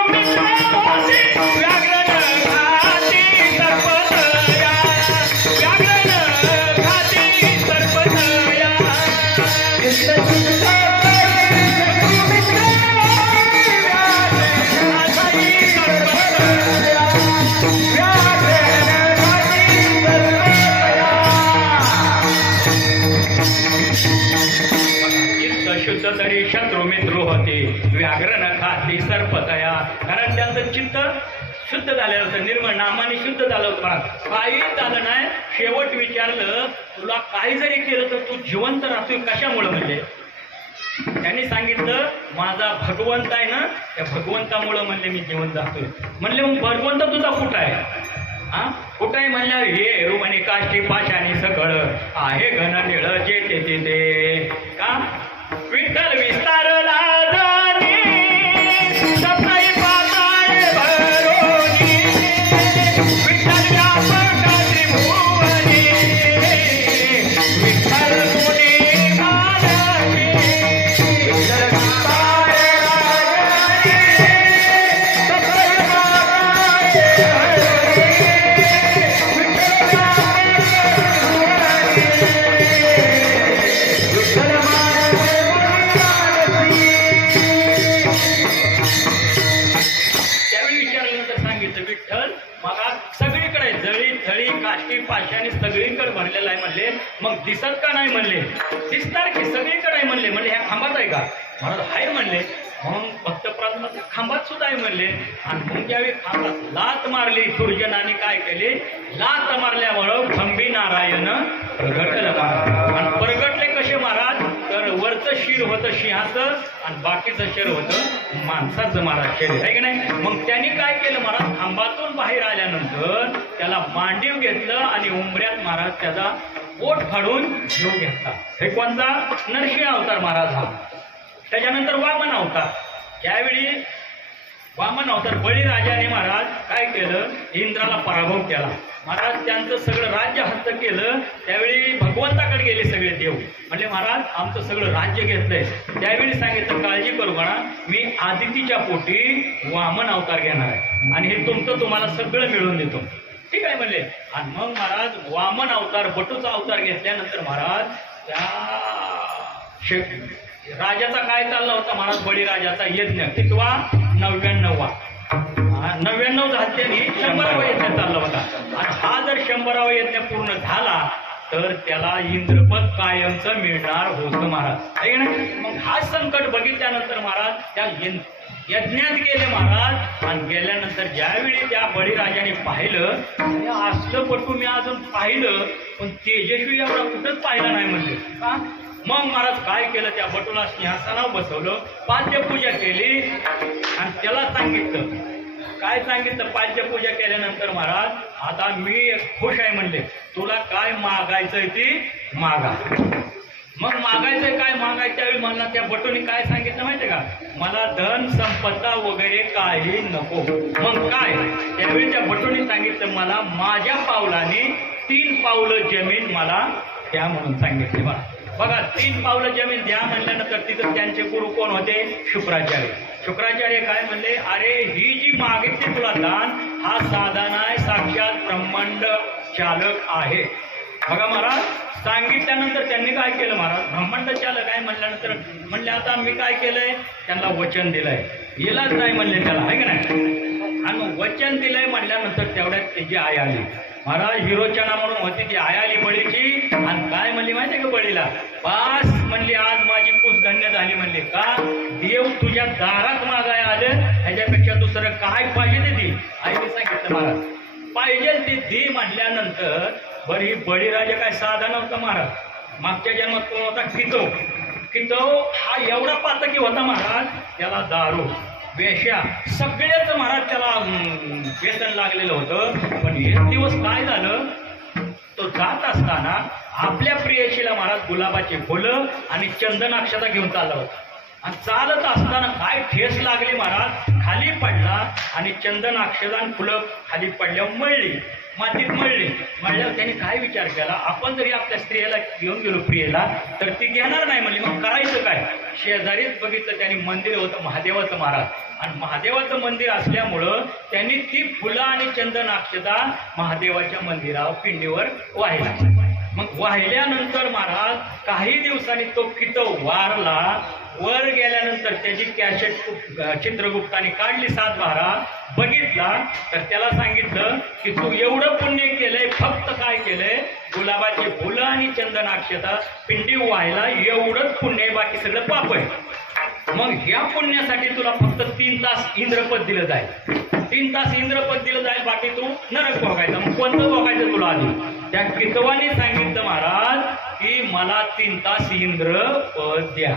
शुद्ध तरी शत्रू मित्र होते, व्याघ्र न खाती सर्पतया. कारण त्यांचं चित्त शुद्ध झालेलं होतं, निर्मळ नामाने शुद्ध झालं होतं. काही झालं नाही. शेवट विचारलं, तुला काही जरी केलं तर तू जिवंत राहतोय कशामुळं? म्हणजे त्यांनी सांगितलं, माझा भगवंत आहे ना, त्या भगवंतामुळं म्हणले मी जिवंत राहतोय. म्हणले मग भगवंत तुझा कुठं आहे? कुठं आहे म्हणल्यावर हे रुमणी काष्टी पाशानी सकळ आहे घन निळ जे ते का विठ्ठल विस्तारला सप्ताही पाताळे भरोनी विठ्ठल व्यापक त्रिभुवनी विठ्ठल मुनी मानवी विठ्ठल विस्तारे सप्ताही पाताळे पाशाने सगळीकडे भरलेला आहे म्हणले. मग दिसत का नाही म्हणले? दिसणार की सगळीकडे आहे म्हणले. म्हणले ह्या खांबात आहे का? महाराज आहे म्हणले. मग भक्त प्रल्हाद खांबात सुद्धा आहे म्हणले. आणि मग ज्यावेळी खांबात लात मारली दुर्जनाने काय केले? लात मारल्यामुळं खंबी नारायण प्रगटलं. आणि प्रगटले कसे महाराज? तर वरचं शिर होतं सिंहाचं आणि बाकीचं शिर होतं माणसाचं महाराज शरीर, आहे की नाही? मग त्यांनी काय केलं महाराज? खांबातून बाहेर आल्यानंतर त्याला मांडीव घेतलं आणि उंबऱ्यात महाराज त्याचा पोट फाडून जीव घेतला. हे कोणता? नरसिंह अवतार महाराज हा. त्याच्यानंतर वामन अवतार. ज्यावेळी वामन अवतार बळीराजाने महाराज काय केलं? इंद्राला पराभव केला महाराज. त्यांचं सगळं राज्य हस्त केलं. त्यावेळी भगवंताकडे गेले सगळे देव. म्हणजे महाराज आमचं सगळं राज्य घेतलंय. त्यावेळी सांगितलं, काळजी करू नका, मी आदितीच्या पोटी वामन अवतार घेणार आहे आणि हे तुमचं तुम्हाला सगळं मिळवून देतो. ठीक आहे म्हणले. आणि मग महाराज वामन अवतार, बटूचा अवतार घेतल्यानंतर महाराज त्या राजाचा काय चालला होता महाराज? बळीराजाचा यज्ञ कितवा? 99वा. 99 झाल्याने 100वा यज्ञ चालला होता. आणि हा जर 100वा यज्ञ पूर्ण झाला तर त्याला इंद्रपद कायमचं मिळणार होतं महाराज, आहे की नाही? मग हा संकट बघितल्यानंतर महाराज त्या यज्ञात गेले महाराज, आणि गेल्यानंतर ज्यावेळी त्या बळीराजाने पाहिलं, हे असलं पटू मी अजून पाहिलं पण तेजस्वी एवढा कुठंच पाहिला नाही म्हणजे का. मग महाराज काय केलं, त्या बटूला सिंहासनावर बसवलं, पाद्यपूजा केली आणि त्याला सांगितलं, काय सांगितलं, पाद्यपूजा केल्यानंतर महाराज आता मी खुश आहे म्हणले, तुला काय मागायचंय ती मागा. मग मागायचंय काय मागायचं, त्यावेळी मला त्या बटूने काय सांगितलं माहितीये का, मला धन संपदा वगैरे काही नको. मग काय, त्यावेळी त्या बटूने सांगितलं, मला माझ्या पावलाने 3 पावलं जमीन मला द्या म्हणून सांगितले. बघा 3 पावलं जमीन द्या म्हणल्यानंतर तिथं त्यांचे गुरु कोण होते, शुक्राचार्य. शुक्राचार्य काय म्हणले, अरे ही जी मागितली तुला दान, हा साधा नाही, साक्षात ब्रह्मांड चालक आहे. बघा महाराज, सांगितल्यानंतर त्यांनी काय केलं महाराज, ब्रह्मांड चालक आहे म्हणल्यानंतर म्हणले, आता मी काय केलंय, त्यांना वचन दिलंय, इलाज नाही म्हणले त्याला, आहे का नाही. आणि वचन दिलंय म्हणल्यानंतर तेवढ्यात त्याची आई आली महाराज, हिरोचना म्हणून होती ती आई आली बळीची, आणि काय म्हणली माहितीये का बळीला, बास म्हणली आज माझी पूज धन्य झाली म्हणली. का, देव तुझ्या दारात मागाय आलं, ह्याच्यापेक्षा दुसरं काय पाहिजे ते दे. आईने सांगितलं महाराज, पाहिजे ते दे म्हटल्यानंतर बरं ही बळीराजा काय साधा नव्हता महाराज, मागच्या जन्मात कोण होता, कितव हा एवढा पातकी होता महाराज, त्याला दारू वेश्या सगळ्याच महाराज त्याला व्यसन लागलेलं होतं. पण एक दिवस काय झालं, तो जात असताना आपल्या प्रियशीला महाराज गुलाबाची फुलं आणि चंदनाक्षता घेऊन चालला होता, आणि चालत असताना काय ठेस लागली महाराज, खाली पडला आणि चंदनाक्षता आणि फुलं खाली पडल्यावर मळली, मातीत मळल्यावर त्याने काय विचार केला, आपण जरी आपल्या स्त्रियाला घेऊन गेलो प्रियेला तर ती घेणार नाही म्हणली, मग करायचं काय. शेजारीच बघितलं त्यांनी मंदिर होतं महादेवाचं महाराज, आणि महादेवाचं मंदिर असल्यामुळं त्यांनी ती फुलं आणि चंदनाक्षता महादेवाच्या मंदिरावर पिंडीवर वाहिला. मग वाहिल्यानंतर महाराज काही दिवसांनी तो कितव वारला. वर गेल्यानंतर त्याची कॅसेट चित्रगुप्ताने काढली 7 बारा, बघितला तर त्याला सांगितलं की तू एवढं पुण्य केलंय, फक्त काय केलंय, गुलाबाची फुलं आणि चंदनाक्षता पिंडी व्हायला एवढंच पुण्य आहे, बाकी सगळं पाप आहे. मग ह्या पुण्यासाठी तुला फक्त 3 तास इंद्रपद दिलं जाईल, 3 तास इंद्रपद दिलं जाईल, बाकी तू नरक भोगायचं. मग कोणतं भोगायचं तुला आधी, त्या कितवाने सांगितलं महाराज की मला 3 तास इंद्रपद द्या.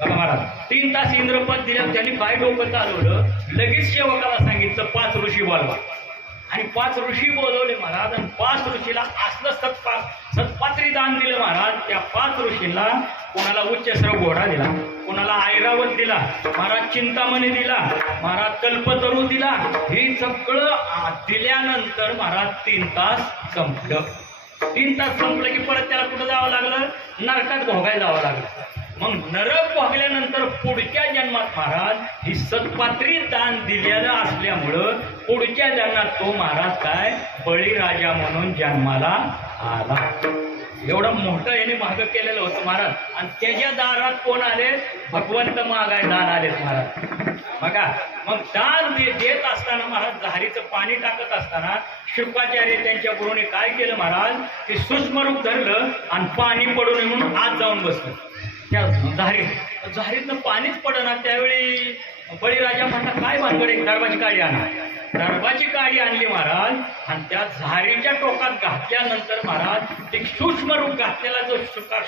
बघा महाराज, 3 तास इंद्रपद दिल्यावर त्यांनी काय डोकं चालवलं, लगेच सेवकाला सांगितलं 5 ऋषी बोलवा, आणि 5 ऋषी बोलवले महाराज, आणि 5 ऋषीला असलं सत्पात्री दान दिलं महाराज. त्या 5 ऋषीला कोणाला उच्चश्रव घोडा दिला, कोणाला ऐरावत दिला महाराज, चिंतामणी दिला महाराज, कल्पतरू दिला. हे सगळं दिल्यानंतर महाराज 3 तास संपलं. 3 तास संपलं की परत त्याला कुठं जावं लागलं, नरकात भोगायला जावं लागलं. मग नरक भोगल्यानंतर पुढच्या जन्मात महाराज ही सत्पात्री दान दिलेलं असल्यामुळं पुढच्या जन्मात तो महाराज काय बळीराजा म्हणून जन्माला आला. एवढं मोठं याने मागं केलेलं होतं महाराज, आणि त्याच्या दारात कोण आले, भगवंत मागाय दान आलेत महाराज. बघा, मग दान देत असताना महाराज झारीचं पाणी टाकत असताना शुक्राचार्य त्यांच्या गुरुने काय केलं महाराज, ते सूक्ष्म रूप धरलं आणि पाणी पडू नये म्हणून आत जाऊन बसलं. त्या झारीतनं पाणीच पडणार. त्यावेळी बळीराजा म्हणला काय भानगड, एक दरबाची काडी आणा. दरबाची काडी आणली महाराज, आणि त्या झारीच्या टोकात घातल्यानंतर महाराज ते सूक्ष्म रूप घातलेला जो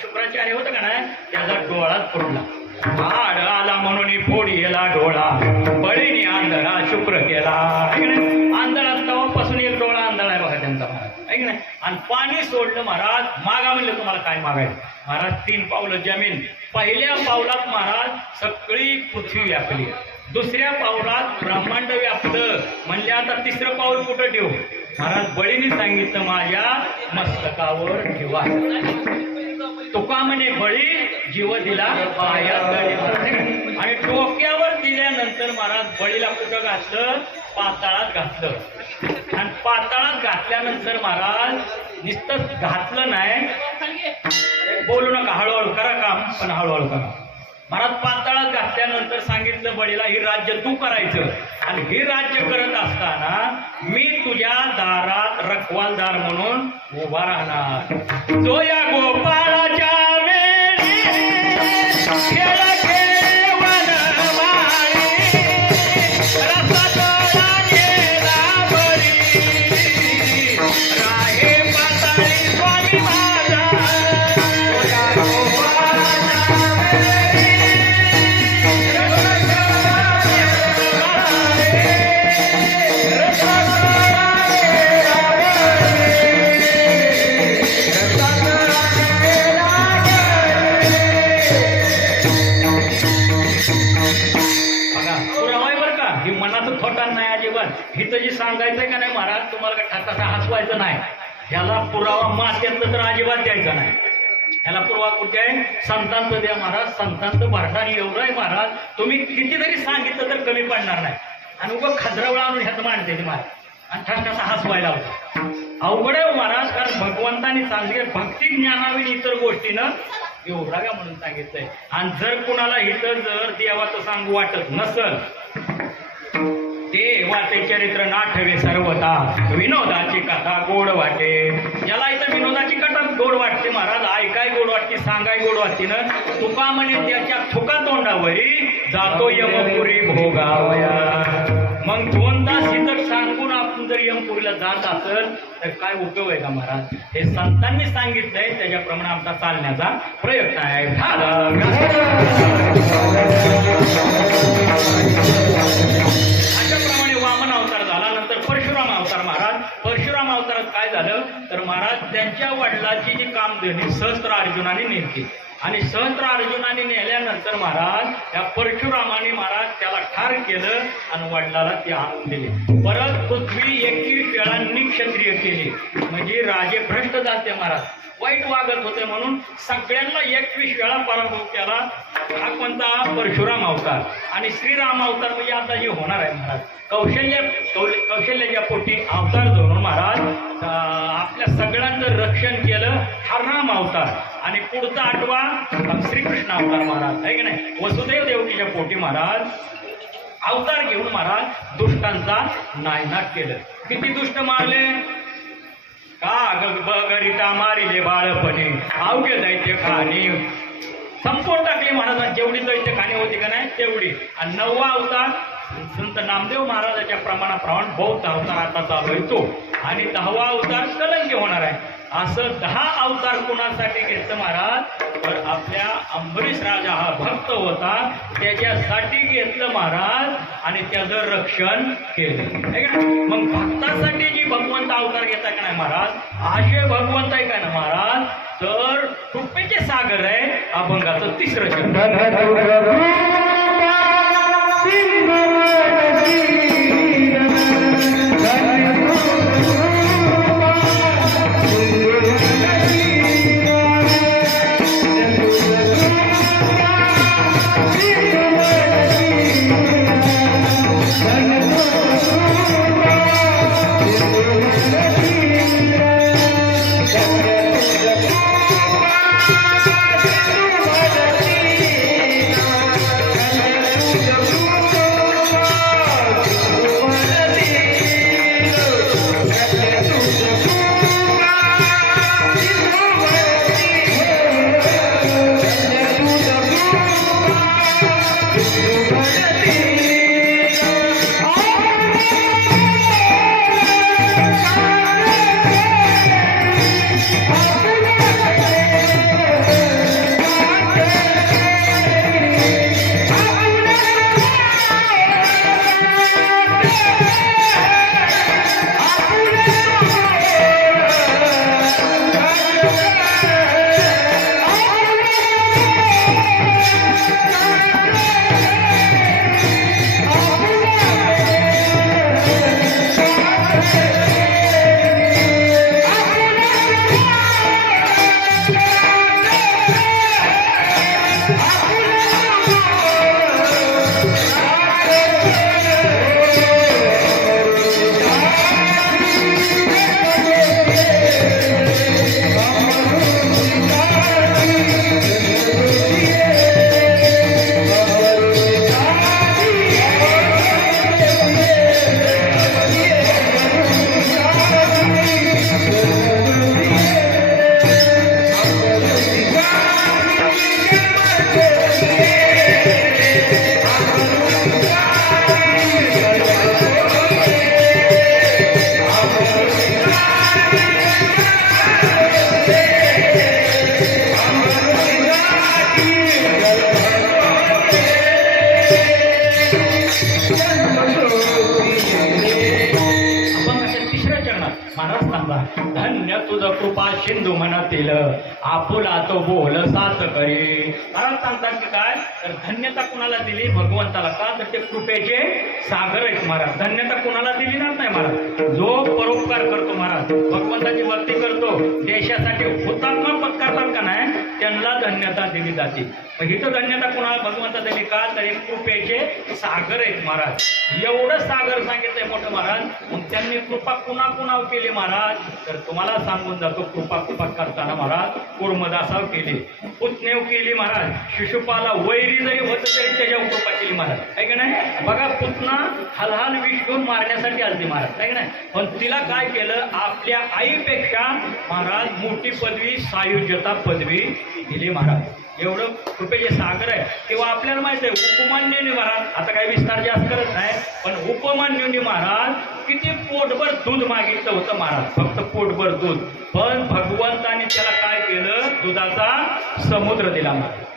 शुक्राचार्य होता का नाही, त्याचा डोळाच पडला. आड आला म्हणून फोडीला डोळा, बळीने आंधळा शुक्र केला. आंधळा तेव्हापासून एक डोळा आंधळा आहे बघा त्यांचा महाराज, आहे की नाही. आणि पाणी सोडलं महाराज, मागा म्हणलं तुम्हाला काय मागायचं महाराज. 3 पावलं जमीन. पहिल्या पावलात महाराज सगळी पृथ्वी व्यापली, दुसऱ्या पावलात ब्रह्मांड व्यापलं. म्हणजे आता 3रं पाऊल कुठं ठेवू महाराज, बळीने सांगितलं माझ्या मस्तकावर ठेवा. तुका म्हणे बळी जीव दिला पायात, आणि डोक्यावर दिल्यानंतर महाराज बळीला कुठं घातलं, पाताळात घातलं. आणि पाताळात घातल्यानंतर महाराज नुसतं घातलं नाही, बोलू नका, हळूहळू करा काम, पण हळूहळू करा महाराज पाताळात घातल्यानंतर सांगितलं बळीला ही राज्य तू करायचं आणि हे राज्य करत असताना मी तुझ्या दारात रखवालदार म्हणून उभा राहणार. जो या गोपाळाच्या वेळी खेळ खेळवण माळी, रसातळा गेला बळी, राहे पाताळी स्वामी माझा. या गोपाळाच्या वेळी मनाचं खोटा नाही अजिबात. हिथं जी सांगायचंय का नाही महाराज तुम्हाला काय ठाकासा हसवायचं नाही. ह्याला पुरावा मास्यातलं तर अजिबात द्यायचा नाही. ह्याला पुरावा कुठे आहे? संतांचं द्या महाराज. संतांचं भरदान एवढं आहे महाराज, तुम्ही किती जरी सांगितलं तर कमी पडणार नाही. आणि उगं खजरावळा आणून ह्यात मांडते ते महाराज आणि ठाकासा हसवायला होता. अवघड आहे महाराज, कारण भगवंतांनी सांगितलं भक्ती ज्ञानावी इतर गोष्टीनं एवढा का म्हणून सांगितलंय. आणि जर कुणाला इथं जर देवाचं सांगू वाटत नसल, देवाचे चरित्र नाठवे सर्वता, विनोदाची कथा गोड वाटे. याला इथं विनोदाची कथा गोड वाटते महाराज, ऐकाय गोड वाटते, सांगाय गोड वाटते ना. तुका म्हणे त्याच्या थुका तोंडावरी जातो यमपुरी भोगावया. मग 2 तास इथं सांगून आपण जर यमपुरीला जात असेल तर काय उपयोग आहे का महाराज? हे संतांनी सांगितलंय त्याच्याप्रमाणे आमचा चालण्याचा प्रयत्न आहे. अशाप्रमाणे वामन अवतार झाला. नंतर परशुराम अवतार महाराज. परशुराम अवतारात काय झालं तर महाराज त्यांच्या वडिलाची जी कामधेनी सहस्त्र अर्जुनाने नेली आणि सहस्त्र अर्जुनाने नेल्यानंतर महाराज त्या परशुरामाने महाराज त्याला ठार केलं आणि वडिलाला ते आणून दिले. परत पृथ्वी 21 वेळा निक्षत्रिय केली. म्हणजे राजे भ्रष्ट झाले महाराज, वाईट वागत होते म्हणून सगळ्यांना 21 वेळा पराभव केला. हा कोणता? परशुराम अवतार. आणि श्रीराम अवतार म्हणजे आता जे होणार आहे महाराज, कौशल्याच्या पोटी अवतार धरून महाराज आपल्या सगळ्यांचं रक्षण केलं. हा राम अवतार. आणि पुढचा 8वा श्रीकृष्ण अवतार महाराज आहे की नाही. वसुदेव देवकीच्या पोटी महाराज अवतार घेऊन महाराज दुष्टांचा नायनाट केलं. किती दुष्ट मारले का? बगरिता मारिले बाळपणे, अवघे दैत्य खाणी संपूर्ण टाकली महाराज. जेवढी दैत्य खाणी होती का नाही तेवढी. आणि 9वा अवतार संत नामदेव महाराजाच्या प्रमाणाप्रमाणे बौद्ध अवतार आता चालू आहे तो. आणि 10वा अवतार कलंकी होणार आहे. असं 10 अवतार कुणासाठी घेतलं महाराज? तर आपल्या अंबरीश राजा हा भक्त होता त्याच्यासाठी घेतलं महाराज आणि त्याचं रक्षण केलं. मग भक्तासाठी जी भगवंत अवतार घेता का नाही महाराज, असे भगवंत आहे का ना महाराज, तर कृपेचे सागर आहे अभंगाचं 3रं शब्द. महाराज सांगा धन्य तुझ कृपा सिंधू म्हणतील आपुला तो बोल साच करी. महाराज सांगतात की काय तर धन्यता कुणाला दिली भगवंताला का तर ते कृपेचे सागर आहेत महाराज. धन्यता कुणाला दिली नाही महाराज जो परोपकार करतो महाराज भगवंताची भक्ती करतो देशासाठी हुतात्मा पत्करतात का नाही त्यांना धन्यता दिली जाते. इथं धन्यता कुणाला भगवंता दिली का तर एक कृपेचे सागर आहेत महाराज. एवढं सागर सांगितलंय मोठं महाराज. मग त्यांनी कृपा कुणा कुणावर केली महाराज तर तुम्हाला सांगून जातो. कृपा करताना महाराज कुर्मदासावर केली पुतनेव केली महाराज. शिशुपाला वैरी जरी होत तरी त्याच्यावर कृपा केली महाराज आहे का नाही. बघा पुतना हलहाल विष घेऊन मारण्यासाठी आलती महाराज आहे का नाही पण तिला काय केलं आपल्या आईपेक्षा महाराज मोठी पदवी सायुज्यता पदवी दिली महाराज. एवढं कृपेचे सागर आहे. किंवा आपल्याला माहिती आहे उपमान्युनी महाराज आता काही विस्तार जास्त करत नाही पण उपमान्युनी महाराज किती पोटभर दूध मागितलं होतं महाराज फक्त पोटभर दूध पण भगवंताने त्याला काय केलं दुधाचा समुद्र दिला महाराज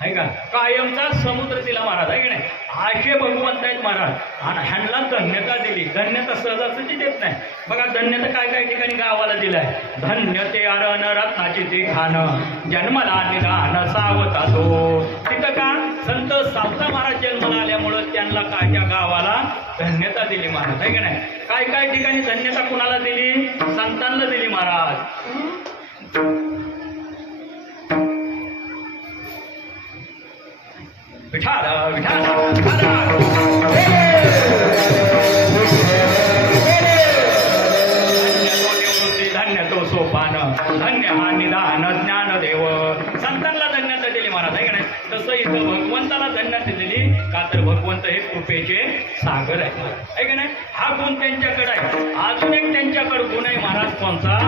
आहे का. कायमचा समुद्र दिला महाराज आहे की नाही. असे भगवंत आहेत महाराज आणि ह्यांना धन्यता दिली. धन्यता सहजासहजी देत नाही. बघा धन्यता काय काय ठिकाणी गावाला दिलाय. धन्य ते अरण रत्नाची ती खान जन्मला निदान सावता तो. तिथं का संत सावता महाराज जन्माला आल्यामुळं त्यांना काय त्या गावाला धन्यता दिली महाराज आहे की नाही. काय काय ठिकाणी धन्यता कुणाला दिली संतांना दिली महाराज. विठाल विठाल धन्य तो सोपान धन्य हा निदान ज्ञानदेव. संतांना धन्यता दिली महाराज आहे का नाही. तसं इथं भगवंताला धन्यता दिली का तर भगवंत हे कृपेचे सागर आहे का नाही. हा गुण त्यांच्याकडे आहे. अजून एक त्यांच्याकडे गुण आहे महाराज कोणता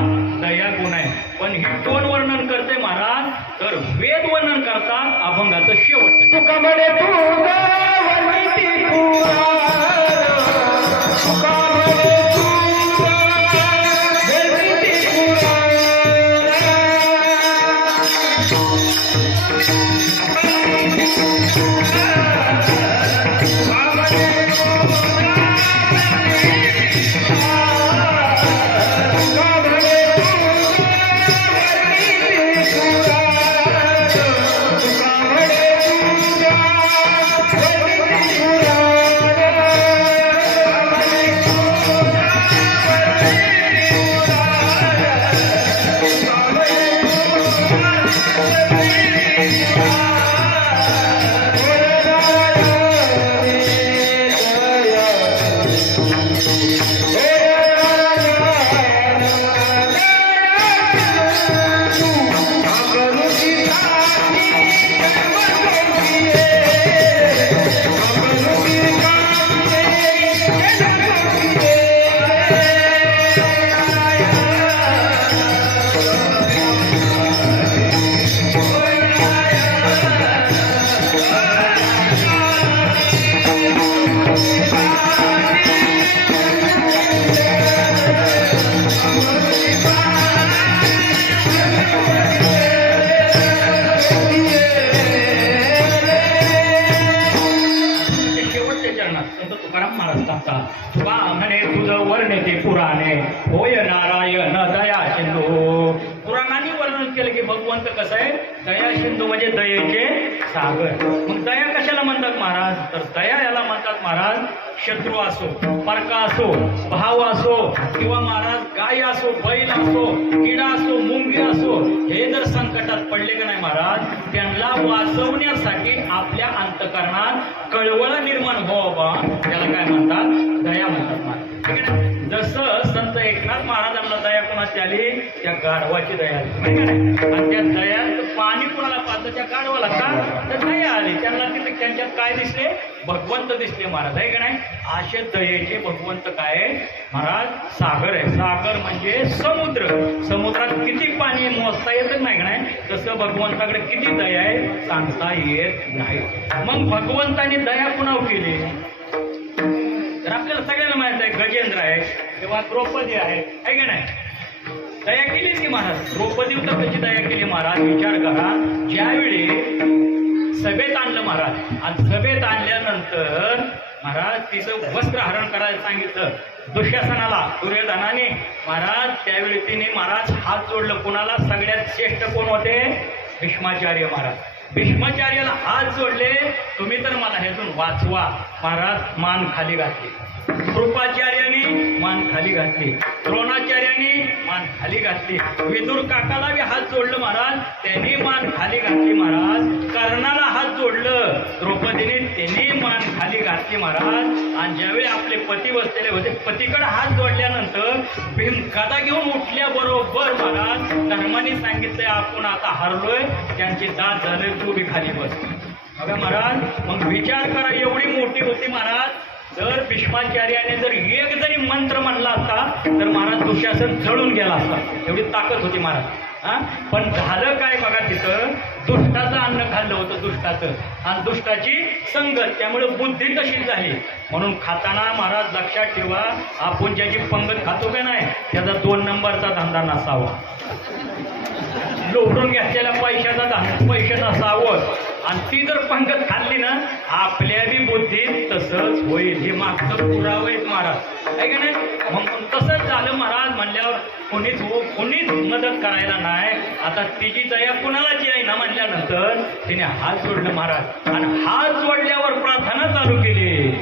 दया गुण आहे. पण हे कोण वर्णन करते महाराज तर वेद वर्णन करतात अभंगाचं शेवट. तुका म्हणे तुका म्हणे तुझं वर्णिते पुराणे होय नारायण दया सिंधू. पुराणाने वर्णन केलं की भगवंत कसं आहे दया सिंधू म्हणजे दयेचे सागर. मग दया कशाला म्हणतात महाराज तर दया याला म्हणतात महाराज शत्रू असो परका असो भाव असो किंवा महाराज गाय असो बैल असो किडा असो मुंगी असो हे जर संकटात पडले का नाही महाराज त्यांना वाचवण्यासाठी आपल्या अंतकरणात कळवळ निर्माण व्हावा त्याला काय म्हणतात दया म्हणतात महाराज. ठीक आहे. जसं संत एकनाथ महाराजांना दया कोणाची आली त्या गाढवाची दया आली माहिती नाही. आणि त्या दयात पाणी कुणाला पाहतं त्या गाढवाला का तर दया आली त्यांना. तिथे त्यांच्यात काय दिसले भगवंत दिसले महाराज आहे का नाही. असे दयेचे भगवंत काय महाराज सागर आहे. सागर म्हणजे समुद्र. समुद्रात किती पाणी मोजता येतच नाही का नाही तसं भगवंताकडे किती दया आहे सांगता येत नाही. मग भगवंताने दया कुणावर केली तर आपल्याला सगळ्यांना माहित आहे गजेंद्र आहे किंवा द्रौपदी आहे का नाही. दया केलीच की महाराज. द्रौपदीवर कशी दया केली महाराज विचार करा. ज्यावेळी सभेत आणलं महाराज आणि सभेत आणल्यानंतर महाराज तिचं वस्त्रहरण करायला सांगितलं दुःशासनाला दुर्योधनाने. महाराज त्यावेळी तिने महाराज हात जोडलं. कोणाला? सगळ्यात श्रेष्ठ कोण होते? भीष्माचार्य महाराज. भीष्माचार्याला हात जोडले. तुम्ही तर मला ह्यातून वाचवा. महाराज मान खाली घातली. कृपाचार्यांनी मान खाली घातली. द्रोणाचार्यांनी मान खाली घातली. विदुर काकाला बी हात जोडलं महाराज, त्यांनी मान खाली घातली महाराज. कर्णाला हात जोडलं द्रौपदीने, त्यांनी मान खाली घातली महाराज. आणि ज्यावेळी आपले पती बसलेले होते, पतीकडे हात जोडल्यानंतर भीम गदा घेऊन उठल्याबरोबर महाराज धर्माने सांगितलंय आपण आता हरलोय, त्यांची दात झाले, तू बी खाली बस. बघा महाराज, मग विचार करा, एवढी मोठी होती महाराज. जर भीष्माचार्याने जर एक जरी मंत्र म्हणला असता तर महाराज दुःशासन जळून गेला असता, एवढी ताकद होती महाराज. पण झालं काय बघा, तिथं दुष्टाचं अन्न खाल्लं होतं, दुष्टाचं, आणि दुष्टाची संगत, त्यामुळे बुद्धी तशीच झाली. म्हणून खाताना महाराज लक्षात ठेवा, आपण ज्याची पंगत खातो का नाही त्याचा 2 नंबरचा धंदा नसावा. लोटून घेतलेल्या पैशाचा धंदा पैसे नसावं. आणि ती जर पंगत खाल्ली ना, आपल्या बी बुद्धीत तसंच होईल. हे मागचं पुरावं आहेत महाराज, आहे का नाही? मग तसंच झालं महाराज. म्हणल्यावर कोणीच मदत करायला नाही. आता तिची दया कुणालाची आहे ना म्हणल्यानंतर तिने हात जोडलं महाराज. आणि हात जोडल्यावर प्रार्थना चालू केली.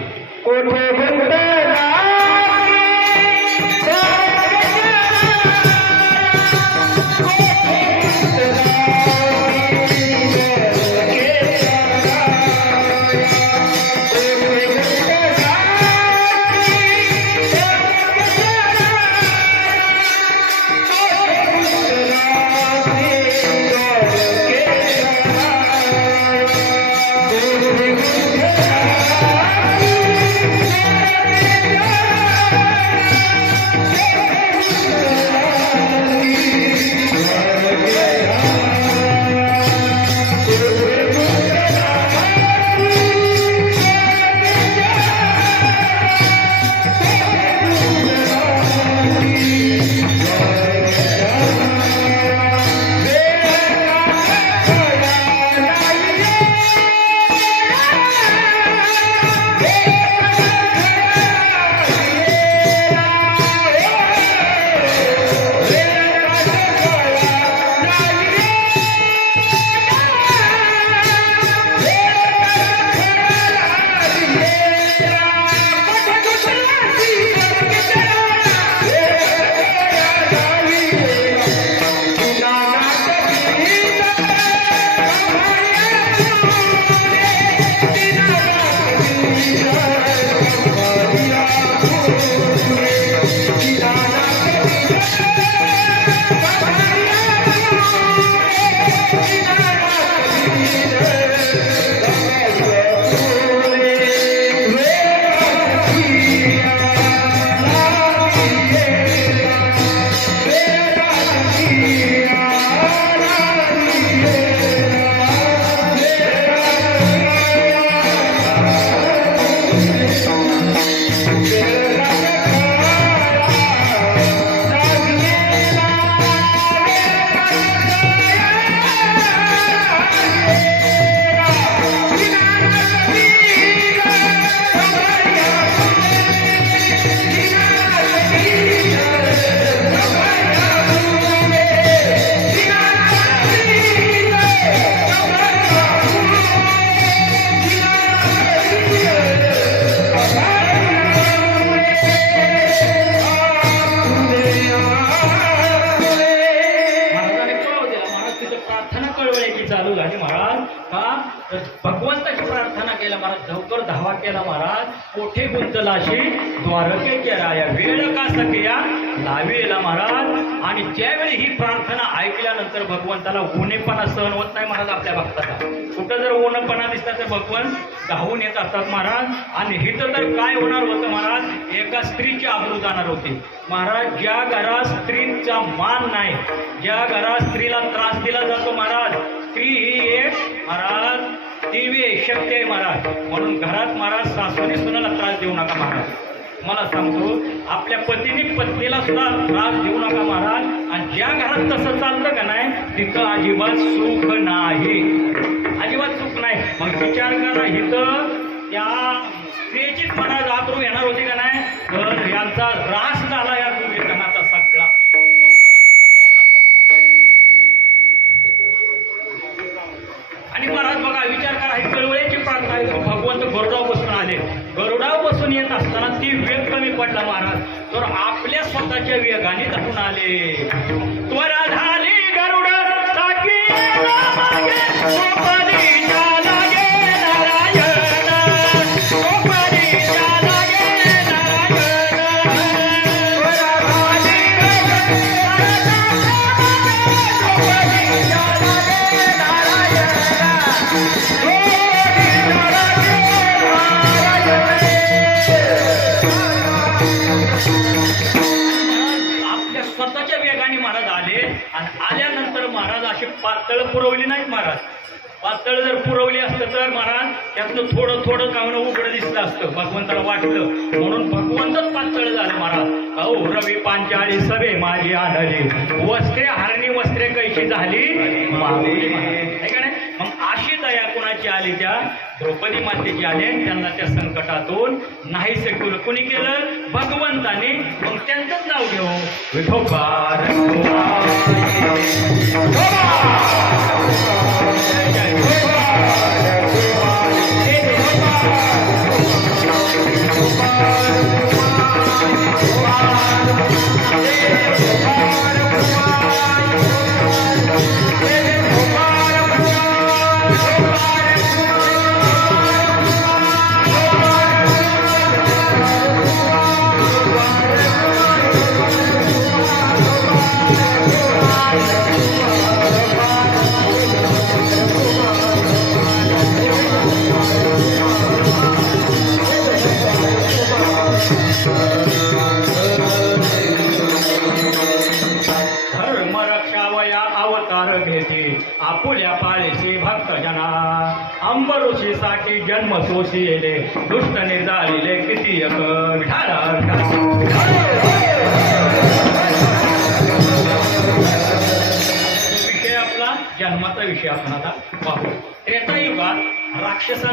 चालू झाली महाराज. का तर भगवंताची प्रार्थना केला महाराज, लवकर धावा केला महाराज. कोठे गुंतलाशी द्वारकेच्या राया, वेळ का सकिया लावेला महाराज. आणि ज्यावेळी ही प्रार्थना ऐकल्यानंतर भगवंताला ऊनेपणा सहन होत नाही महाराज आपल्या भक्ताला. कुठं जर ऊनपणा दिसला तर भगवंत धावून येत असतात महाराज. आणि हिथं तर काय होणार होतं महाराज, एका स्त्रीची आबरू जाणार होती महाराज. ज्या घरात स्त्रीचा मान नाही, ज्या घरात स्त्रीला त्रास दिला जातो महाराज, स्त्री ही एक महाराज दिव्य शक्ती आहे महाराज. म्हणून घरात महाराज सासूने सुनाला त्रास देऊ नका महाराज. मला सांगतो, आपल्या पतीने पत्नीला सुद्धा त्रास देऊ नका महाराज. आणि ज्या घरात तसं चालतं का नाही, तिथं अजिबात सुख नाही, अजिबात सुख नाही. मग विचार करा, इथं त्या क्रियेचीच महाराज आतरू येणार होते का नाही, तर यांचा त्रास झाला या दुर्योधनाचा सगळा. आणि महाराज बघा, विचार करा, ही कळवळ्याची प्रार्थना आहे. भगवंत गरुडावर बसून आले. गरुडावर बसून येत असताना ती वेग कमी पडला महाराज, तर आपल्या स्वतःच्या वेगाने धावून आले. त्वरा झाली गरुड साकी स्वतःच्या वेगाने महाराज आले. आणि आल्यानंतर महाराज अशी पातळ पुरवली नाहीत महाराज. पातळ जर पुरवली असतं तर महाराज त्यातलं थोडं थोडं कावणं उघडं दिसलं असतं, भगवंताला वाटलं, म्हणून भगवंतच पातळ झालं महाराज. अहो रवी पांचाळी सवे माझी आढळली, वस्त्रे हरणी वस्त्रे कैची झाली मागुली. का नाही? मग अशी दया कोणाची आली? त्या द्रौपदी मातेची आली. त्यांना त्या संकटातून नाहीसे केलं. कोणी केलं? भगवंताने. मग त्यांचंच नाव घेऊ, विठोबा. धर्म रक्षावया अवतार घेते आपुल्या पाळीची भक्तजना, अंबऋषी साठी जन्म सोशिले दुष्ट निर्धारिले किती विषय आपला जन्माचा विषय आपण आता पाहू. त्रेतायुगात राक्षसांचा